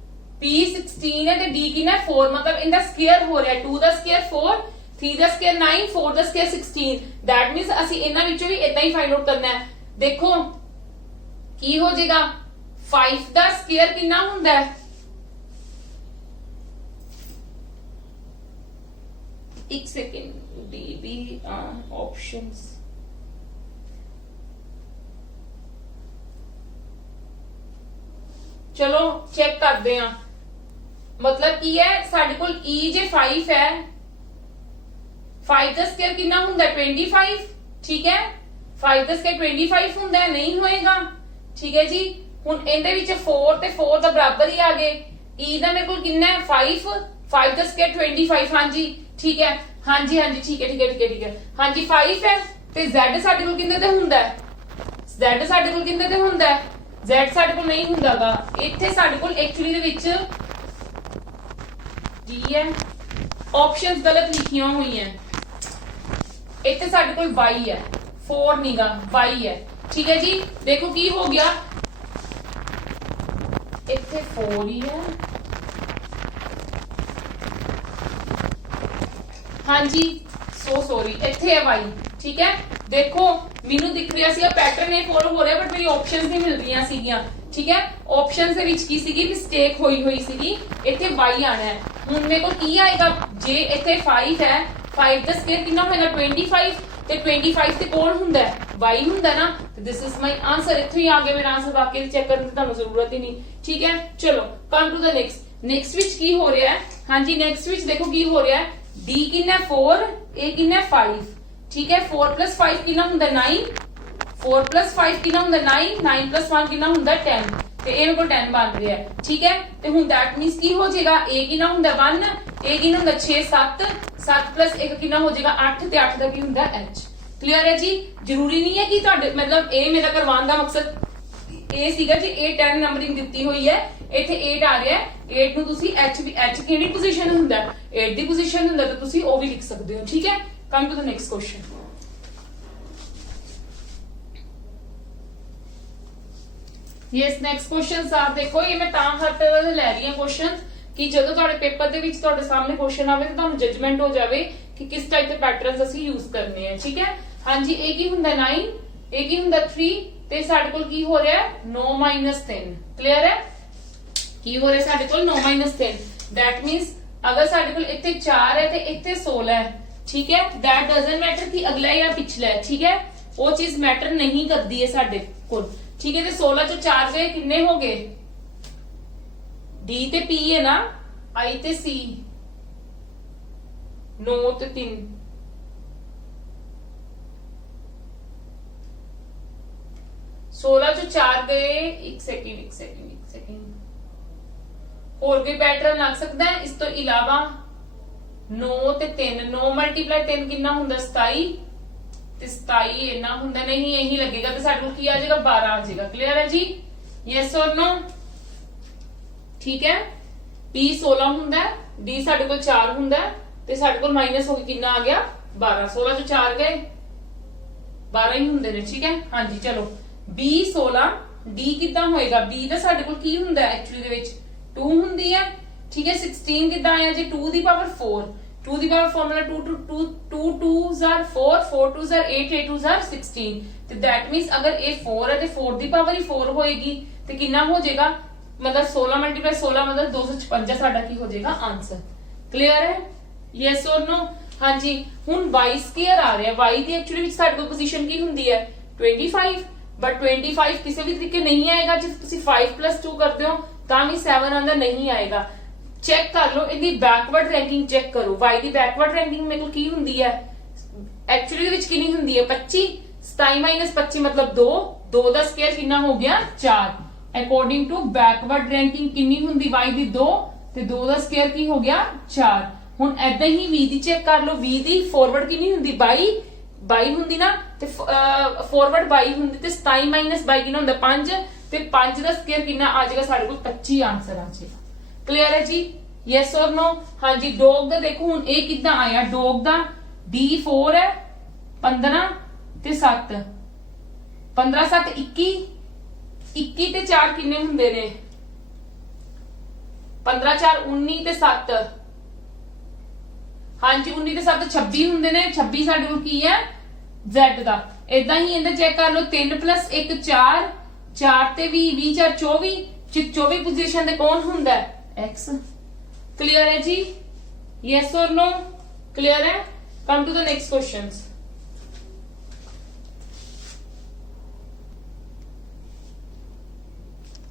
p16 है तो d कितना 4 मतलब इनका स्क्वायर हो रहा है 2 ਦਾ ਸਕੁਅਰ 4 3 ਦਾ ਸਕੁਅਰ 9 4 ਦਾ ਸਕੁਅਰ 16 that means ਅਸੀਂ ਇਹਨਾਂ ਵਿੱਚੋਂ ਵੀ ਇਦਾਂ ਹੀ ਫਾਈਂਡ ਆਊਟ ਕਰਨਾ ਹੈ ਦੇਖੋ ਕੀ ਹੋ ਜਾਏਗਾ 5 ਦਾ ਸਕੁਅਰ ਕਿੰਨਾ ਹੁੰਦਾ ਹੈ ਇੱਕ ਸੈਕਿੰਡ db ਆਪਸ਼ਨਸ ਚਲੋ ਚੈੱਕ ਕਰਦੇ ਹਾਂ मतलब की है साडे कोल e जे 5 है 5 ਦਾ ਸਕੁਅਰ ਕਿੰਨਾ ਹੁੰਦਾ 25 ਠੀਕ ਹੈ 5 ਦਾ ਸਕੁਅਰ 25 ਹੁੰਦਾ ਨਹੀਂ ਹੋਏਗਾ ਠੀਕ ਹੈ ਜੀ ਹੁਣ ਇਹਦੇ ਵਿੱਚ 4 ਤੇ 4 ਦਾ ਬਰਾਬਰ ਹੀ ਆ ਗਏ e ਦਾ ਮੇਰੇ ਕੋਲ ਕਿੰਨਾ ਹੈ 5 ਦਾ ਸਕੁਅਰ 25 ਹਾਂਜੀ ਠੀਕ ਹੈ ਹਾਂਜੀ ਠੀਕ ਹੈ ਹਾਂਜੀ 5 ਹੈ ਤੇ z ਸਾਡੇ ਕੋਲ ਕਿੰਨੇ ਤੇ ਹੁੰਦਾ z ਸਾਡੇ ਕੋਲ ਕਿੰਨੇ ਤੇ ਹੁੰਦਾ z ਸਾਡੇ ਕੋਲ ਨਹੀਂ ਹੁੰਦਾਗਾ ਇੱਥੇ ਸਾਡੇ ਕੋਲ ਐਕਚੁਅਲੀ ਦੇ ਵਿੱਚ है ऑप्शंस गलत लिखियां हुई हैं इतने साडे कोल y है 4 नीगा y है ठीक है जी देखो की हो गया इतने 4 ही है हाँ जी सॉरी इतने है y ठीक है देखो मैनू दिख रहा सी पैटर्न फॉलो हो रहा बट मेरी ऑप्शंस नहीं मिल रही सीगियां ठीक है ऑप्शन ਦੇ ਵਿੱਚ ਕੀ ਸੀਗੀ ਮਿਸਟੇਕ ਹੋਈ ਸੀਗੀ ਇੱਥੇ y ਆਣਾ ਹੈ ਹੁਣ ਮੇਰੇ ਕੋਲ ਕੀ ਆਏਗਾ ਜੇ ਇੱਥੇ 5 ਹੈ 5 ਦਾ ਸਕੁਅਰ ਕਿੰਨਾ ਹੋਏਗਾ 25 ਤੇ 25 ਤੇ ਕੌਣ ਹੁੰਦਾ ਹੈ y ਹੁੰਦਾ ਨਾ ਤੇ ਦਿਸ ਇਜ਼ ਮਾਈ ਆਨਸਰ ਇੱਥੇ ਹੀ ਆ ਗਿਆ ਮੇਰਾ ਆਨਸਰ ਬਾਕੀ ਚੈੱਕ ਕਰਨ ਦੀ ਤੁਹਾਨੂੰ ਜ਼ਰੂਰਤ ਹੀ ਨਹੀਂ ਠੀਕ ਹੈ ਚਲੋ ਕਮ ਟੂ ਦ ਨੈਕਸਟ ਵਿੱਚ ਕੀ ਹੋ ਰਿਹਾ ਹੈ ਹਾਂਜੀ ਨੈਕਸਟ ਵਿੱਚ ਦੇਖੋ ਕੀ ਹੋ ਰਿਹਾ ਹੈ d ਕਿੰਨਾ 4 a ਕਿੰਨਾ 5 ਠੀਕ ਹੈ 4 + 5 ਕਿੰਨਾ ਹੁੰਦਾ 9 4 + 5 ਕਿੰਨਾ ਹੁੰਦਾ 9 9 + 1 ਕਿੰਨਾ ਹੁੰਦਾ 10 ਤੇ ਇਹ ਕੋਲ 10 ਬਣ ਰਿਹਾ ਹੈ ਠੀਕ ਹੈ ਤੇ ਹੁਣ that means ਕੀ ਹੋ ਜਾਏਗਾ a ਕਿੰਨਾ ਹੁੰਦਾ 1 a ਕਿੰਨਾ ਹੁੰਦਾ 6 7 7 + 1 ਕਿੰਨਾ ਹੋ ਜਾਏਗਾ 8 ਤੇ 8 ਦਾ ਕੀ ਹੁੰਦਾ h ਕਲੀਅਰ ਹੈ ਜੀ ਜ਼ਰੂਰੀ ਨਹੀਂ ਹੈ ਕਿ ਤੁਹਾਡੇ ਮਤਲਬ ਇਹ ਮੇਰਾ ਕਰਵਾਉਣ ਦਾ ਮਕਸਦ ਇਹ ਸੀਗਾ ਜੀ ਇਹ 10 ਨੰਬਰਿੰਗ ਦਿੱਤੀ ਹੋਈ ਹੈ ਇੱਥੇ 8 ਆ ਰਿਹਾ ਹੈ 8 ਨੂੰ ਤੁਸੀਂ h ਕਿਹੜੀ ਪੋਜੀਸ਼ਨ ਹੁੰਦਾ 8 ਦੀ ਪੋਜੀਸ਼ਨ ਹੁੰਦਾ ਤਾਂ ਤੁਸੀਂ ਉਹ ਵੀ ਲਿਖ ਸਕਦੇ ਹੋ ਠੀਕ ਹੈ come to the next question yes next questions ਆ ਦੇਖੋ ਇਹ ਮੈਂ ਤਾਂ ਹੱਟ ਲੈ ਰਹੀ ਹਾਂ ਕੁਐਸਚਨਸ ਕਿ ਜਦੋਂ ਤੁਹਾਡੇ ਪੇਪਰ ਦੇ ਵਿੱਚ ਤੁਹਾਡੇ ਸਾਹਮਣੇ ਕੁਐਸਚਨ ਆਵੇ ਤਾਂ ਤੁਹਾਨੂੰ ਜਜਮੈਂਟ ਹੋ ਜਾਵੇ ਕਿ ਕਿਸ ਟਾਈਪ ਦੇ ਪੈਟਰਨਸ ਅਸੀਂ ਯੂਜ਼ ਕਰਨੇ ਆ ਠੀਕ ਹੈ ਹਾਂਜੀ ਇਹ ਕੀ ਹੁੰਦਾ 9 ਇਹ ਕੀ ਹੁੰਦਾ 3 ਤੇ ਸਾਡੇ ਕੋਲ ਕੀ ਹੋ ਰਿਹਾ 9 - 3 ਕਲੀਅਰ ਹੈ ਕੀ ਹੋ ਰਿਹਾ ਸਾਡੇ ਕੋਲ 9 - 3 that means अगर ਸਾਡੇ ਕੋਲ ਇੱਥੇ 4 ਹੈ ਤੇ ਇੱਥੇ 16 ਹੈ ਠੀਕ ਹੈ that doesn't matter कि अगला या पिछला है ठीक है वो चीज मैटर नहीं करती है साडे कोल, ठीक है। 16 चो 4 गए किन्ने हो गए, डी ते पी है ना, आई ते सी, 9 ते 3, सोलह चो 4 गए, एक सेकंड और कोई पैटर्न लग सकता है इस तो इलावा। 9 ते 3, 9 मल्टीप्लाई 3 कितना हुंदा 27 ते 27 इना हुंदा नहीं, यही लगेगा तो साडे कोल की आ जाएगा 12 आ जाएगा। क्लियर है जी, यस और नो, ठीक है। पी 16 हुंदा है, डी साडे कोल 4 हुंदा है ते साडे कोल माइनस हो कितना आ गया 12, 16 चो 4 गए 12 ही हुंदे ने, ठीक है। हाँ जी चलो, बी 16 डी कितना होएगा, बी दा साडे कोल की हुंदा है एक्चुअली दे विच 2 हुंदी है, ठीक है। 16 कितना आया जी 2 the power 4, 2 the power formula 2 2s are 4, 4 2s are 8, 8 2s are 16, तो दैट मींस अगर ये 4 है तो 4 दी पावर ही 4 होएगी तो कितना हो जाएगा, मतलब 16 मल्टीप्लाई 16 मतलब 256 साडा की हो जाएगा आंसर। क्लियर है, यस और नो। हाँ जी, हुन y स्क्वायर आ रहा है, y दी एक्चुअली विच साडे कोल पोजीशन की हुंदी है 25, बट 25 किसी भी तरीके नहीं आएगा जे तुसी 5 + 2 करते हो ਤਾਂ ਵੀ 7 अंदर नहीं आएगा। चेक कर लो इनकी बैकवर्ड रैंकिंग चेक करो, y ਦੀ बैकवर्ड रैंकिंग मेरे को की हुंदी है एक्चुअली विच कितनी हुंदी है 25, 27 - 25 मतलब 2, 2 ਦਾ ਸਕੁਅਰ कितना हो गया 4, अकॉर्डिंग टू बैकवर्ड रैंकिंग कितनी हुंदी y ਦੀ 2 ਤੇ 2 ਦਾ ਸਕੁਅਰ की हो गया 4। ਹੁਣ ਐਦਾਂ ਹੀ v ਦੀ ਚੈੱਕ ਕਰ ਲਓ, v ਦੀ ਫਾਰਵਰਡ ਕਿੰਨੀ ਹੁੰਦੀ 22 ਹੁੰਦੀ ਨਾ ਤੇ ਫਾਰਵਰਡ 22 ਹੁੰਦੀ ਤੇ 27 - 22 ਕਿੰਨਾ ਹੁੰਦਾ 5 ਤੇ 5 ਦਾ ਸਕੁਅਰ ਕਿੰਨਾ ਆ ਜਾਏਗਾ ਸਾਡੇ ਕੋਲ 25 ਆंसर ਆ ਜਾਏਗਾ। क्लियर है जी, यस और नो। हाँ जी, डॉग का देखो हुन ये कितना आया, डॉग का D4 है 15 ते 7, 15 7 21, 21 ते 4 किन्ने हुंदे ने 15 4 19 ते 7, हाँ जी 19 ते 7 26 हुंदे ने, 26 साडे कोल की है Z दा। इदां ही इधर चेक कर लो 3 + 1 4, 4 ते 20 20 4 24, 24 पोजीशन ते कौन हुंदा है X। क्लियर है जी, यस और नो, क्लियर है। Come to the next questions.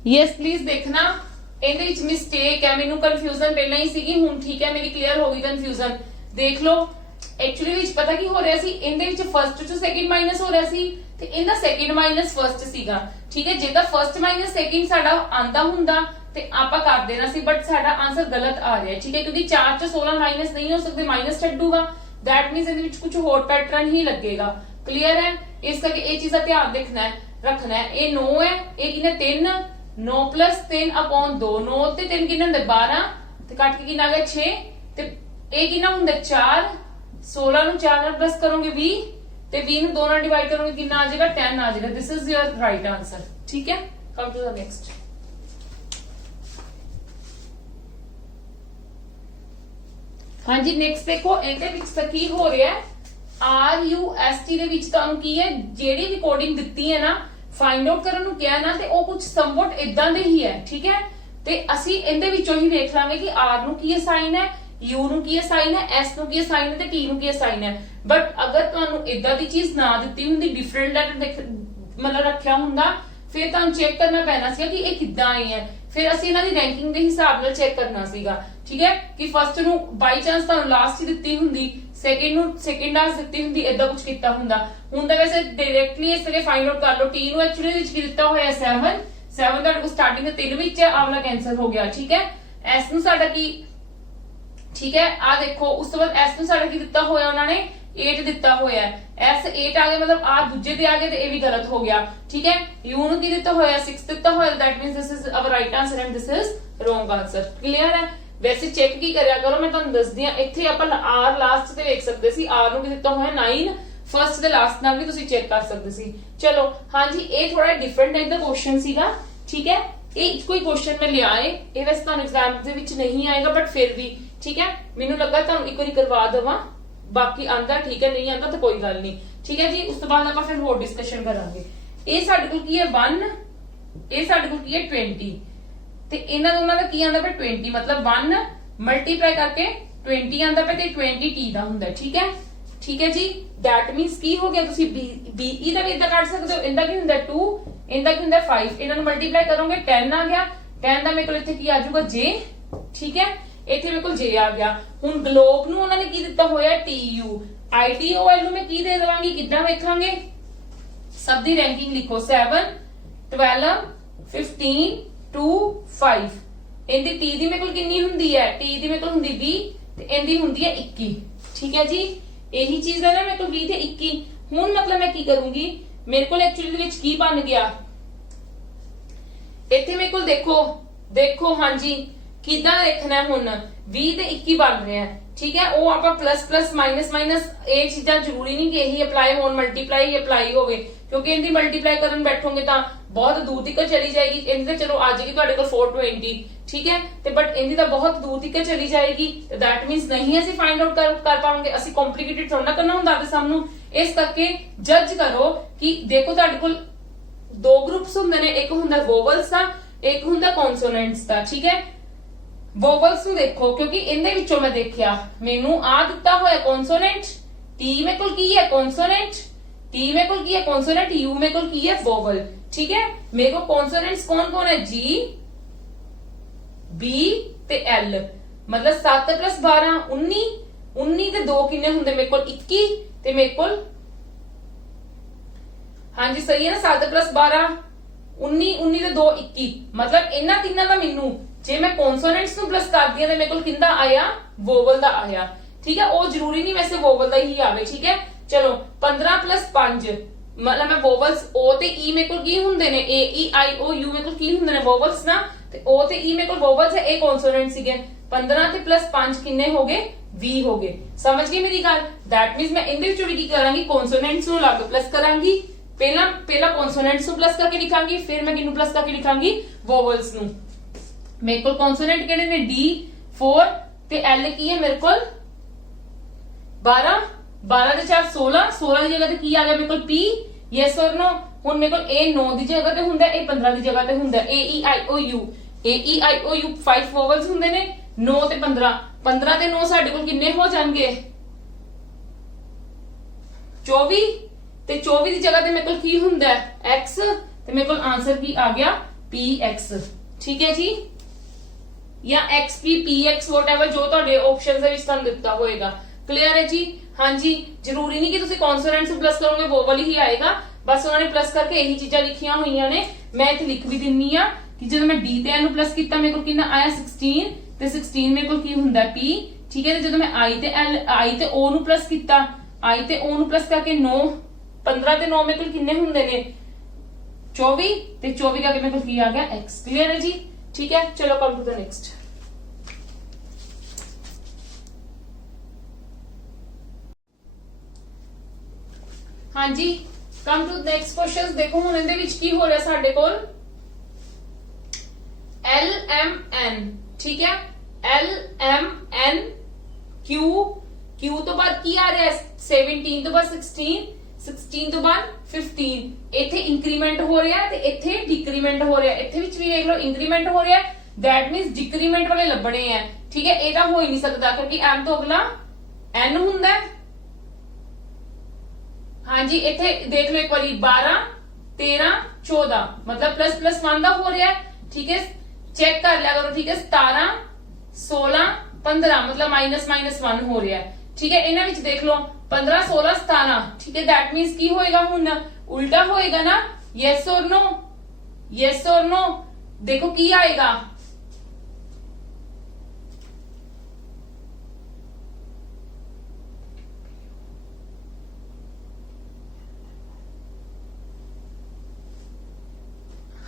Yes please देखना, ਇਹਦੇ ਵਿੱਚ ਮਿਸਟੇਕ ਹੈ, ਮੈਨੂੰ ਕਨਫਿਊਜ਼ਨ ਪਹਿਲਾਂ ਹੀ ਸੀਗੀ, ਹੁਣ ਠੀਕ ਹੈ ਮੇਰੀ ਕਲੀਅਰ ਹੋ ਗਈ ਕਨਫਿਊਜ਼ਨ। ਦੇਖ ਲਓ ਐਕਚੁਅਲੀ ਵਿੱਚ ਪਤਾ ਕੀ ਹੋ ਰਿਹਾ ਸੀ, ਇਹਦੇ ਵਿੱਚ ਫਰਸਟ ਤੋਂ ਸੈਕਿੰਡ ਮਾਈਨਸ ਹੋ ਰਿਹਾ ਸੀ ਤੇ ਇਹਦਾ ਸੈਕਿੰਡ ਮਾਈਨਸ ਫਰਸਟ ਸੀਗਾ, ਠੀਕ ਹੈ। ਜੇ ਤਾਂ ਫਰਸਟ ਮਾਈਨਸ ਸੈਕਿੰਡ ਸਾਡਾ ਆਂਦਾ ਹੁੰਦਾ ਤੇ ਆਪਾਂ ਕਰ ਦੇਣਾ ਸੀ, ਬਟ ਸਾਡਾ ਆਨਸਰ ਗਲਤ ਆ ਰਿਹਾ ਹੈ, ਠੀਕ ਹੈ, ਕਿਉਂਕਿ 4 ਚ 16 ਮਾਈਨਸ ਨਹੀਂ ਹੋ ਸਕਦੇ, ਮਾਈਨਸ ਛੱਡੂਗਾ, दैट मींस ਇਹਦੇ ਵਿੱਚ ਕੁਝ ਹੋਰ ਪੈਟਰਨ ਹੀ ਲੱਗੇਗਾ। क्लियर है, ਇਸ ਕਰਕੇ ਇਹ ਚੀਜ਼ ਦਾ ਧਿਆਨ ਰੱਖਣਾ ਹੈ। ਇਹ 9 ਹੈ, ਇਹ ਕਿੰਨਾ 3, 9 + 3 / 2, 9 ਤੇ 3 ਕਿੰਨਾ ਹੁੰਦਾ 12 ਤੇ ਕੱਟ ਕੇ ਕਿੰਨਾ ਆ ਗਿਆ 6 ਤੇ ਇਹ ਕਿੰਨਾ ਹੁੰਦਾ 4, 16 ਨੂੰ 4 ਨਾਲ ਪਲੱਸ ਕਰੋਗੇ 20 ਤੇ 20 ਨੂੰ 2 ਨਾਲ ਡਿਵਾਈਡ ਕਰੋਗੇ ਕਿੰਨਾ ਆ ਜਾਏਗਾ 10 ਆ ਜਾਏਗਾ। This is your right answer, ठीक है। Come to the next. हाँ जी नेक्स्ट देखो, ਇਹਦੇ ਵਿੱਚ ਤਾਂ ਕੀ ਹੋ ਰਿਹਾ ਹੈ, RUST ਦੇ ਵਿੱਚ ਤੁਹਾਨੂੰ ਕੀ ਹੈ, ਜਿਹੜੀ ਵੀ ਕੋਡਿੰਗ ਦਿੱਤੀ ਹੈ ਨਾ ਫਾਈਂਡ ਆਊਟ ਕਰਨ ਨੂੰ ਕਿਹਾ ਨਾ ਤੇ ਉਹ ਕੁਝ ਸਮਵਟ ਇਦਾਂ ਦੇ ਹੀ ਹੈ, ਠੀਕ ਹੈ। ਤੇ ਅਸੀਂ ਇਹਦੇ ਵਿੱਚੋਂ ਹੀ ਦੇਖ ਲਾਂਗੇ ਕਿ R ਨੂੰ ਕੀ ਅਸਾਈਨ ਹੈ, U ਨੂੰ ਕੀ ਅਸਾਈਨ ਹੈ, S ਨੂੰ ਕੀ ਅਸਾਈਨ ਹੈ ਤੇ T ਨੂੰ ਕੀ ਅਸਾਈਨ ਹੈ। ਬਟ ਅਗਰ ਤੁਹਾਨੂੰ ਇਦਾਂ ਦੀ ਚੀਜ਼ ਨਾ ਦਿੱਤੀ ਹੁੰਦੀ, ਡਿਫਰੈਂਟ ਲੈਟਰ ਮਤਲਬ ਰੱਖਿਆ ਹੁੰਦਾ, ਫਿਰ ਤੁਹਾਨੂੰ ਚੈੱਕ ਕਰਨਾ ਪੈਣਾ ਸੀਗਾ ਕਿ ਇਹ ਕਿੱਦਾਂ ਆਈ ਹੈ, ਫਿਰ ਅਸੀਂ ਇਹਨਾਂ ਦੀ ਰੈਂਕਿੰਗ ਦੇ ਹਿਸਾਬ ਨਾਲ ਚੈੱਕ ਕਰਨਾ ਸੀਗਾ, ਠੀਕ ਹੈ। ਕਿ ਫਸਟ ਨੂੰ ਬਾਈ ਚਾਂਸ ਤੁਹਾਨੂੰ ਲਾਸਟ ਹੀ ਦਿੱਤੀ ਹੁੰਦੀ, ਸੈਕਿੰਡ ਨੂੰ ਸੈਕਿੰਡ ਲਾਸਟ ਦਿੱਤੀ ਹੁੰਦੀ, ਏਦਾਂ ਕੁਝ ਕੀਤਾ ਹੁੰਦਾ। ਹੁਣ ਤਾਂ ਵੈਸੇ ਡਾਇਰੈਕਟਲੀ ਇਸ ਤਰ੍ਹਾਂ ਫਾਈਂਡ ਆਊਟ ਕਰ ਲਓ। T ਨੂੰ ਐਕਚੁਅਲੀ ਵਿੱਚ ਕੀ ਦਿੱਤਾ ਹੋਇਆ 7 ਤੁਹਾਡੇ ਕੋਲ ਸਟਾਰਟਿੰਗ ਦੇ 3 ਵਿੱਚ ਹੈ, ਆਵਲਾ ਕੈਂਸਲ ਹੋ ਗਿਆ, ਠੀਕ ਹੈ। S ਨੂੰ ਸਾਡਾ ਕੀ, ਠੀਕ ਹੈ, ਆ ਦੇਖੋ ਉਸ ਤੋਂ ਬਾਅਦ S ਨੂੰ ਸਾਡਾ ਕੀ ਦਿੱਤਾ ਹੋਇਆ ਉਹਨਾਂ ਨੇ 8 ਦਿੱਤਾ ਹੋਇਆ, S 8 ਆ ਗਿਆ, मतलब ਆ ਦੂਜੇ ਤੇ ਆ ਗਿਆ ਤੇ ਇਹ ਵੀ ਗਲਤ ਹੋ ਗਿਆ, ਠੀਕ ਹੈ। U ਨੂੰ ਕੀ ਦਿੱਤਾ ਹੋਇਆ 6 ਦਿੱਤਾ ਹੋਇਆ, that means this is our right answer and this is wrong answer. Clear है। वैसे चेक की करिया करो, मैं ਤੁਹਾਨੂੰ ਦੱਸਦੀ ਆ, ਇੱਥੇ ਆਪਾਂ R ਲਾਸਟ ਤੇ ਵੇਖ ਸਕਦੇ ਸੀ, R ਨੂੰ ਕੀ ਦਿੱਤਾ ਹੋਇਆ 9, ਫਰਸਟ ਦੇ ਲਾਸਟ ਨਾਲ ਵੀ ਤੁਸੀਂ ਚੈੱਕ ਕਰ ਸਕਦੇ ਸੀ। ਚਲੋ ਹਾਂਜੀ, ਇਹ ਥੋੜਾ ਡਿਫਰੈਂਟ ਟਾਈਪ ਦਾ ਕੁਐਸਚਨ ਸੀਗਾ, ਠੀਕ ਹੈ। ਇਹ ਕੋਈ ਕੁਐਸਚਨ ਮੈਂ ਲਿਆ ਏ, ਇਹ ਵੈਸੇ ਤੁਹਾਨੂੰ ਐਗਜ਼ਾਮ ਦੇ ਵਿੱਚ ਨਹੀਂ ਆਏਗਾ, ਬਟ ਫਿਰ ਵੀ ਠੀਕ ਹੈ, ਮੈਨੂੰ ਲੱਗਾ ਤੁਹਾਨੂੰ ਇੱਕ ਵਾਰੀ ਕਰਵਾ ਦਵਾਂ, ਬਾਕੀ ਆਂਦਾ ਠੀਕ ਹੈ, ਨਹੀਂ ਆਂਦਾ ਤਾਂ ਕੋਈ ਗੱਲ ਨਹੀਂ, ਠੀਕ ਹੈ ਜੀ। ਉਸ ਤੋਂ ਬਾਅਦ ਆਪਾਂ ਫਿਰ ਹੋਰ ਡਿਸਕਸ਼ਨ ਕਰਾਂਗੇ। ਇਹ ਸਾਡੇ ਕੋਲ ਕੀ ਹੈ 1, ਇਹ ਸਾਡੇ ਕੋਲ ਕੀ ਹੈ 20 ਤੇ ਇਹਨਾਂ ਦੋਨਾਂ ਦਾ ਕੀ ਆਂਦਾ ਪਿਆ 20, मतलब 1 ਮਲਟੀਪਲਾਈ ਕਰਕੇ 20 ਆਂਦਾ ਪਿਆ ਤੇ 20 T ਦਾ ਹੁੰਦਾ, ਠੀਕ ਹੈ। ठीक है जी। दैट मीन्स की हो गया, ਤੁਸੀਂ BE ਦਾ ਵੀ ਇਦਾਂ ਕੱਢ ਸਕਦੇ ਹੋ। ਇਹਦਾ ਕੀ ਹੁੰਦਾ 2, ਇਹਦਾ ਕੀ ਹੁੰਦਾ 5, ਇਹਨਾਂ ਨੂੰ ਮਲਟੀਪਲਾਈ ਕਰੋਗੇ 10 ਆ ਗਿਆ। 10 ਦਾ ਮੇਰੇ ਕੋਲ ਇੱਥੇ ਕੀ ਆ ਜਾਊਗਾ J, ਠੀਕ ਹੈ। ਇੱਥੇ ਮੇਰੇ ਕੋਲ J ਆ ਗਿਆ। ਹੁਣ ਗਲੋਬ ਨੂੰ ਉਹਨਾਂ ਨੇ ਕੀ ਦਿੱਤਾ ਹੋਇਆ TU, ITOL ਨੂੰ ਮੈਂ ਕੀ ਦੇ ਦੇਵਾਂਗੀ, ਕਿੱਦਾਂ ਵੇਖਾਂਗੇ। ਸਭ ਦੀ ਰੈਂਕਿੰਗ ਲਿਖੋ 7 12 15 2 5। ਇਹਦੀ T ਦੀ ਮੇਰੇ ਕੋਲ ਕਿੰਨੀ ਹੁੰਦੀ ਹੈ, T ਦੀ ਮੇਰੇ ਕੋਲ ਹੁੰਦੀ 20 ਤੇ ਇਹਦੀ ਹੁੰਦੀ ਹੈ 21, ਠੀਕ ਹੈ ਜੀ। ਇਹੀ ਚੀਜ਼ ਹੈ ਨਾ ਮੇਰੇ ਕੋਲ 20 ਤੇ 21। ਹੁਣ ਮਤਲਬ ਮੈਂ ਕੀ ਕਰੂੰਗੀ, ਮੇਰੇ ਕੋਲ ਐਕਚੁਅਲੀ ਦੇ ਵਿੱਚ ਕੀ ਬਣ ਗਿਆ, ਇੱਥੇ ਮੇਰੇ ਕੋਲ ਦੇਖੋ ਹਾਂਜੀ ਕਿਦਾਂ ਦੇਖਣਾ। ਹੁਣ 20 ਤੇ 21 ਬਣ ਰਿਹਾ, ਠੀਕ ਹੈ। ਉਹ ਆਪਾਂ ਪਲੱਸ ਪਲੱਸ ਮਾਈਨਸ ਮਾਈਨਸ ਇਹ ਚੀਜ਼ਾਂ ਜ਼ਰੂਰੀ ਨਹੀਂ ਕਿ ਇਹੀ ਅਪਲਾਈ ਹੋਣ, ਮਲਟੀਪਲਾਈ ਹੀ ਅਪਲਾਈ ਹੋਵੇ, ਕਿਉਂਕਿ ਇਹਦੀ ਮਲਟੀਪਲਾਈ ਕਰਨ ਬੈਠੋਗੇ ਤਾਂ ਬਹੁਤ ਦੂਰ ਤੱਕ ਚਲੀ ਜਾਏਗੀ। ਇਹਦੀ ਤਾਂ ਚਲੋ ਆ ਜਾਏਗੀ ਤੁਹਾਡੇ ਕੋਲ 420, ਠੀਕ ਹੈ, ਤੇ ਬਟ ਇਹਦੀ ਤਾਂ ਬਹੁਤ ਦੂਰ ਤੱਕ ਚਲੀ ਜਾਏਗੀ। ਤੇ ਦੈਟ ਮੀਨਸ ਨਹੀਂ ਅਸੀਂ ਫਾਈਂਡ ਆਊਟ ਕਰ ਪਾਵਾਂਗੇ। ਅਸੀਂ ਕੰਪਲਿਕੇਟਡ ਥੋੜਾ ਨਾ ਕਰਨਾ ਹੁੰਦਾ ਤੇ ਸਭ ਨੂੰ। ਇਸ ਕਰਕੇ ਜੱਜ ਕਰੋ ਕਿ ਦੇਖੋ ਤੁਹਾਡੇ ਕੋਲ ਦੋ ਗਰੁੱਪਸ ਹੁੰਦੇ ਨੇ, ਇੱਕ ਹੁੰਦਾ ਵੋਵਲਸ ਦਾ, ਇੱਕ ਹੁੰਦਾ ਕੌਨਸੋਨੈਂਟਸ ਦਾ, ਠੀਕ ਹੈ। ਵੋਵਲਸ ਨੂੰ ਦੇਖੋ, ਕਿਉਂਕਿ ਇਹਦੇ ਵਿੱਚੋਂ ਮੈਂ ਦੇਖਿਆ ਮੈਨੂੰ ਆ ਦਿੱਤਾ ਹੋਇਆ ਕੌਨਸੋਨੈਂਟ, T ਮੇਰੇ ਕੋਲ ਕੀ ਹੈ ਕੌਨਸੋਨੈਂਟ, T ਮੇਰੇ ਕੋਲ ਕੀ ਹੈ ਕੌਨਸੋਨੈਂਟ, U ਮੇਰੇ ਕੋਲ ਕੀ ਹੈ ਵੋਵਲ, ਠੀਕ ਹੈ। ਮੇਰੇ ਕੋਲ ਕੌਨਸੋਨੈਂਟਸ ਕੌਣ ਹੈ G, B ਤੇ L, ਮਤਲਬ 7 + 12 19, 19 ਤੇ 2 ਕਿੰਨੇ ਹੁੰਦੇ ਮੇਰੇ ਕੋਲ 21 ਤੇ ਮੇਰੇ ਕੋਲ ਹਾਂਜੀ ਸਹੀ ਹੈ ਨਾ 7 + 12 19, 19 ਤੇ 2 21, ਮਤਲਬ ਇਹਨਾਂ ਤਿੰਨਾਂ ਦਾ ਮੈਨੂੰ ਜੇ ਮੈਂ ਕੌਨਸੋਨੈਂਟਸ ਨੂੰ ਪਲੱਸ ਕਰਦੀ ਆ ਤੇ ਮੇਰੇ ਕੋਲ ਕਿੰਦਾ ਆਇਆ ਵੋਵਲ ਦਾ ਆਇਆ, ਠੀਕ ਹੈ। ਉਹ ਜ਼ਰੂਰੀ ਨਹੀਂ ਵੈਸੇ ਵੋਵਲ ਦਾ ਹੀ ਆਵੇ, ਠੀਕ ਹੈ। ਚਲੋ 15 + 5 ਮਤਲਬ ਮੈਂ ਵੋਵਲਸ O ਤੇ E ਮੇਰੇ ਕੋਲ ਕੀ ਹੁੰਦੇ ਨੇ A E I O U ਮੇਰੇ ਕੋਲ ਕੀ ਹੁੰਦੇ ਨੇ ਵੋਵਲਸ ਨਾ, ਤੇ O ਤੇ E ਮੇਰੇ ਕੋਲ ਵੋਵਲਸ ਹੈ, ਇਹ ਕੌਨਸੋਨੈਂਟ ਸੀਗੇ। 15 ਤੇ +5 ਕਿੰਨੇ ਹੋ ਗਏ 20 ਹੋ ਗਏ। ਸਮਝ ਗਏ ਮੇਰੀ ਗੱਲ। ਦੈਟ ਮੀਨਸ ਮੈਂ ਇਹਦੇ ਵਿੱਚੋਂ ਵੀ ਕੀ ਕਰਾਂਗੀ ਕੌਨਸੋਨੈਂਟਸ ਨੂੰ ਅਲੱਗ ਪਲੱਸ ਕਰਾਂਗੀ। ਪਹਿਲਾਂ ਕੌਨਸੋਨੈਂਟਸ ਨੂੰ ਪਲੱਸ ਕਰਕੇ ਲਿਖਾਂਗੀ, ਫਿਰ ਮੈਂ ਕਿਹਨੂੰ ਪਲੱਸ ਕਰਕੇ ਲਿਖਾਂਗੀ ਵੋਵਲਸ ਨੂੰ। ਮੇਰੇ ਕੋਲ ਕੌਨਸੋਨੈਂਟ ਕਿਹੜੇ ਨੇ D 4 ਤੇ L ਕੀ ਹੈ ਮੇਰੇ ਕੋਲ 12, 12 ਦੇ 4 16, 16 ਦੀ ਜਗ੍ਹਾ ਤੇ ਕੀ ਆ ਗਿਆ ਮੇਰੇ ਕੋਲ P, ਯੈਸ অর ਨੋ। ਹੁਣ ਮੇਰੇ ਕੋਲ A 9 ਦੀ ਜਗ੍ਹਾ ਤੇ ਹੁੰਦਾ, ਇਹ 15 ਦੀ ਜਗ੍ਹਾ ਤੇ ਹੁੰਦਾ। A E I O U, A E I O U 5 ਵੋਵਲਸ ਹੁੰਦੇ ਨੇ, 9 ਤੇ 15, 15 ਤੇ 9 ਸਾਡੇ ਕੋਲ ਕਿੰਨੇ ਹੋ ਜਾਣਗੇ 24, ਤੇ 24 ਦੀ ਜਗ੍ਹਾ ਤੇ ਮੇਰੇ ਕੋਲ ਕੀ ਹੁੰਦਾ X, ਤੇ ਮੇਰੇ ਕੋਲ ਆਨਸਰ ਕੀ ਆ ਗਿਆ PX, ਠੀਕ ਹੈ ਜੀ, ਜਾਂ XP PX whatever ਜੋ ਤੁਹਾਡੇ ਆਪਸ਼ਨਸ ਦੇ ਵਿੱਚ ਤੁਹਾਨੂੰ ਦਿੱਤਾ ਹੋਏਗਾ। ਕਲੀਅਰ ਹੈ ਜੀ। ਹਾਂਜੀ ਜ਼ਰੂਰੀ ਨਹੀਂ ਕਿ ਤੁਸੀਂ ਕੌਨਸੋਨੈਂਟਸ ਨੂੰ ਪਲੱਸ ਕਰੋਗੇ ਵੋਵਲ ਹੀ ਆਏਗਾ, ਬਸ ਉਹਨਾਂ ਨੇ ਪਲੱਸ ਕਰਕੇ ਇਹੀ ਚੀਜ਼ਾਂ ਲਿਖੀਆਂ ਹੋਈਆਂ ਨੇ। ਮੈਂ ਇੱਥੇ ਲਿਖ ਵੀ ਦਿੰਨੀ ਆ ਕਿ ਜਦੋਂ ਮੈਂ D ਤੇ N ਨੂੰ ਪਲੱਸ ਕੀਤਾ ਮੇਰੇ ਕੋਲ ਕਿੰਨਾ ਆਇਆ 16, ਤੇ 16 ਮੇਰੇ ਕੋਲ ਕੀ ਹੁੰਦਾ P, ਠੀਕ ਹੈ। ਤੇ ਜਦੋਂ ਮੈਂ I ਤੇ O ਨੂੰ ਪਲੱਸ ਕੀਤਾ, I ਤੇ O ਨੂੰ ਪਲੱਸ ਕਰਕੇ 9, 15 ਤੇ 9 ਮੇਰੇ ਕੋਲ ਕਿੰਨੇ ਹੁੰਦੇ ਨੇ 24, ਤੇ 24 ਕਰਕੇ ਮੇਰੇ ਕੋਲ ਕੀ ਆ ਗਿਆ X। ਕਲੀਅਰ ਹੈ ਜੀ, ਠੀਕ ਹੈ। ਚਲੋ ਕਮ ਟੂ ਦ ਨੈਕਸਟ। ਹਾਂਜੀ ਕਮ ਟੂ ਨੈਕਸਟ ਕੁਐਸਚਨਸ। ਦੇਖੋ ਹੁਣ ਇਹਦੇ ਵਿੱਚ ਕੀ ਹੋ ਰਿਹਾ ਸਾਡੇ ਕੋਲ LMN, ਠੀਕ ਹੈ। LMN Q ਤੋਂ ਬਾਅਦ ਕੀ ਆ ਰਿਹਾ 17 ਤੋਂ ਬਾਅਦ 16, 16 ਤੋਂ ਬਾਅਦ 15। ਇੱਥੇ ਇੰਕਰੀਮੈਂਟ ਹੋ ਰਿਹਾ ਤੇ ਇੱਥੇ ਡਿਕਰੀਮੈਂਟ ਹੋ ਰਿਹਾ। ਇੱਥੇ ਵਿੱਚ ਵੀ ਦੇਖ ਲਓ ਇੰਕਰੀਮੈਂਟ ਹੋ ਰਿਹਾ, ਦੈਟ ਮੀਨਸ ਡਿਕਰੀਮੈਂਟ ਵਾਲੇ ਲੱਭਣੇ ਆ, ਠੀਕ ਹੈ। ਇਹ ਤਾਂ ਹੋ ਹੀ ਨਹੀਂ ਸਕਦਾ ਕਿਉਂਕਿ M ਤੋਂ ਅਗਲਾ N ਹੁੰਦਾ। ਹਾਂਜੀ ਇੱਥੇ ਦੇਖ ਲਓ ਇੱਕ ਵਾਰੀ 12 13 14 ਮਤਲਬ ++1 ਦਾ ਹੋ ਰਿਹਾ, ਠੀਕ ਹੈ। ਚੈੱਕ ਕਰ ਲਿਆ ਕਰੋ, ਠੀਕ ਹੈ। 17 16 15 ਮਤਲਬ -1 ਹੋ ਰਿਹਾ, ਠੀਕ ਹੈ। ਇਹਨਾਂ ਵਿੱਚ ਦੇਖ ਲਓ 15 16 17, ਠੀਕ ਹੈ। ਦੈਟ ਮੀਨਸ ਕੀ ਹੋਏਗਾ ਹੁਣ ਉਲਟਾ ਹੋਏਗਾ ਨਾ, yes or no, yes or no. ਦੇਖੋ ਕੀ ਆਏਗਾ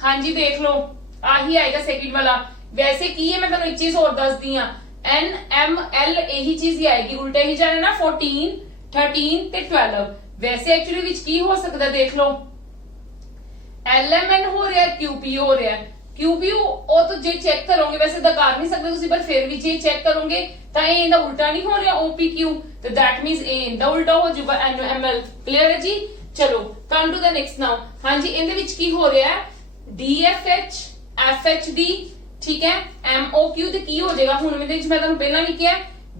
ਹਾਂਜੀ ਦੇਖ ਲਓ ਆਹੀ ਆਏਗਾ ਸੈਕਿੰਡ ਵਾਲਾ। ਵੈਸੇ ਕੀ ਹੈ ਮੈਂ ਤੁਹਾਨੂੰ ਇੱਕ ਚੀਜ਼ ਹੋਰ ਦੱਸਦੀ ਆ, NML ਇਹੀ ਚੀਜ਼ ਹੀ ਆਏਗੀ, ਉਲਟੇ ਹੀ ਜਾਣਾ ਨਾ 14 13 ਤੇ 12। ਵੈਸੇ ਐਕਚੁਅਲੀ ਵਿੱਚ ਕੀ ਹੋ ਸਕਦਾ ਦੇਖ ਲਓ LMN ਹੋ ਰਿਹਾ QP ਹੋ ਰਿਹਾ। QP ਉਹ ਤਾਂ ਜੇ ਚੈੱਕ ਕਰੋਗੇ ਵੈਸੇ ਤਾਂ ਕਰ ਨਹੀਂ ਸਕਦੇ ਤੁਸੀਂ, ਪਰ ਫਿਰ ਵੀ ਜੇ ਚੈੱਕ ਕਰੋਗੇ ਤਾਂ ਇਹ ਇਹਦਾ ਉਲਟਾ ਨਹੀਂ ਹੋ ਰਿਹਾ OPQ, ਤੇ ਦੈਟ ਮੀਨਸ ਇਹ ਇਹਦਾ ਉਲਟਾ ਹੋ ਜਾਊਗਾ NML। ਕਲੀਅਰ ਹੈ ਜੀ। ਚਲੋ ਕਮ ਟੂ ਦ ਨੈਕਸਟ ਨਾਓ। ਹਾਂਜੀ ਇਹਦੇ ਵਿੱਚ ਕੀ ਹੋ ਰਿਹਾ DFH FHD, ਠੀਕ ਹੈ। MOQ ਤੇ ਕੀ ਹੋ ਜਾਏਗਾ ਹੁਣ ਇਹਦੇ ਵਿੱਚ ਮੈਂ ਤੁਹਾਨੂੰ ਪਹਿਲਾਂ ਵੀ ਕਿਹਾ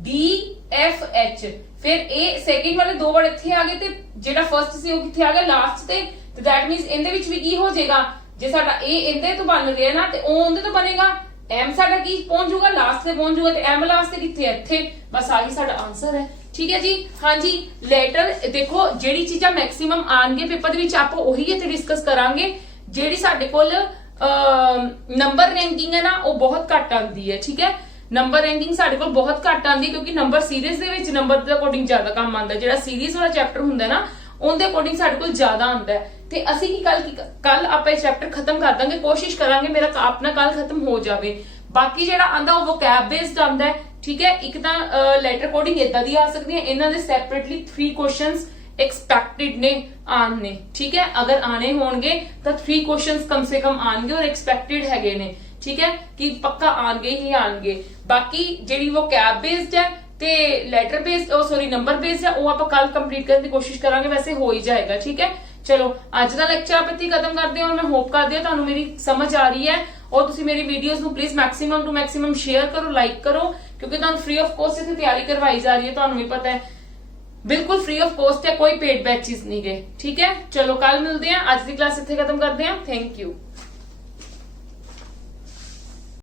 DFH, ਫਿਰ ਇਹ ਸੈਕਿੰਡ ਵਾਲੇ ਦੋ ਵਰਡ ਇੱਥੇ ਆ ਗਏ ਤੇ ਜਿਹੜਾ ਫਰਸਟ ਸੀ ਉਹ ਕਿੱਥੇ ਆ ਗਿਆ ਲਾਸਟ ਤੇ ਦੈਟ ਮੀਨਸ ਇਹਦੇ ਵਿੱਚ ਵੀ ਕੀ ਹੋ ਜਾਏਗਾ, ਜੇ ਸਾਡਾ ਇਹ ਇਹਦੇ ਤੋਂ ਬਣ ਰਿਹਾ ਨਾ ਤੇ ਉਹ ਉਹਦੇ ਤੋਂ ਬਣੇਗਾ, ਐਮ ਸਾਡਾ ਕੀ ਪਹੁੰਚ ਜਾਊਗਾ ਲਾਸਟ ਤੇ ਪਹੁੰਚ ਜਾਊਗਾ, ਤੇ ਐਮ ਲਾਸਟ ਤੇ ਕਿੱਥੇ ਹੈ ਇੱਥੇ, ਬਸ ਆਹੀ ਸਾਡਾ ਆਨਸਰ ਹੈ। ਠੀਕ ਹੈ ਜੀ। ਹਾਂਜੀ ਲੈਟਰ ਦੇਖੋ ਜਿਹੜੀ ਚੀਜ਼ਾਂ ਮੈਕਸਿਮਮ ਆਣਗੇ ਪੇਪਰ ਦੇ ਵਿੱਚ ਆਪਾਂ ਉਹੀ ਇੱਥੇ ਡਿਸਕਸ ਕਰਾਂਗੇ, ਜਿਹੜੀ ਸਾਡੇ ਕੋਲ ਨੰਬਰ ਰੈਂਕਿੰਗ ਹੈ ਨਾ ਉਹ ਬਹੁਤ ਘੱਟ ਆਉਂਦੀ ਹੈ। ਠੀਕ ਹੈ, ਨੰਬਰ ਰੈਂਕਿੰਗ ਸਾਡੇ ਕੋਲ ਬਹੁਤ ਘੱਟ ਆਉਂਦੀ ਕਿਉਂਕਿ ਨੰਬਰ ਸੀਰੀਜ਼ ਦੇ ਵਿੱਚ ਨੰਬਰ ਦੇ ਅਕੋਰਡਿੰਗ ਜ਼ਿਆਦਾ ਕੰਮ ਆਉਂਦਾ, ਜਿਹੜਾ ਸੀਰੀਜ਼ ਵਾਲਾ ਚੈਪਟਰ ਹੁੰਦਾ ਨਾ ਉਹਦੇ ਅਕੋਰਡਿੰਗ ਸਾਡੇ ਕੋਲ ਜ਼ਿਆਦਾ ਆਉਂਦਾ ਹੈ। ਤੇ ਅਸੀਂ ਕੀ ਕੱਲ ਆਪਾਂ ਇਹ ਚੈਪਟਰ ਖਤਮ ਕਰ ਦਾਂਗੇ, ਕੋਸ਼ਿਸ਼ ਕਰਾਂਗੇ ਮੇਰਾ ਆਪਣਾ ਕੱਲ ਖਤਮ ਹੋ ਜਾਵੇ। ਬਾਕੀ ਜਿਹੜਾ ਆਂਦਾ ਉਹ ਵੋਕੈਬ ਬੇਸਡ ਆਂਦਾ ਹੈ। ਠੀਕ ਹੈ, ਇੱਕ ਤਾਂ ਲੈਟਰ ਕੋਡਿੰਗ ਇਦਾਂ ਦੀ ਆ ਸਕਦੀ ਹੈ, ਇਹਨਾਂ ਦੇ ਸੈਪਰੇਟਲੀ 3 ਕੁਐਸਚਨਸ एक्सपेक्टेड ने आने। ठीक है, अगर आने होंगे तो 3 क्वेश्चंस कम से कम आएंगे और एक्सपेक्टेड हैगे ने। ठीक है कि पक्का आएंगे ही आएंगे। बाकी जेडी वो कैब बेस्ड है ते letter based sorry number based है वो आप कल कंप्लीट करने की कोशिश करांगे, वैसे हो ही जाएगा। ठीक है, चलो अज का लेक्चर आप इत्थे खत्म करते हैं और मैं होप करदी हां तुहानू मेरी समझ आ रही है और तुसी मेरी वीडियोस नू please maximum to maximum share करो, लाइक करो, क्योंकि तुहानू फ्री ऑफ कॉस्ट इत्थे तैयारी करवाई जा रही है, तुहानू भी पता है बिल्कुल फ्री ऑफ कॉस्ट है, कोई पेड बैचेस नहीं गए। ठीक है, चलो कल मिलते हैं, आज की क्लास इत्थे खत्म करते हैं। Thank you.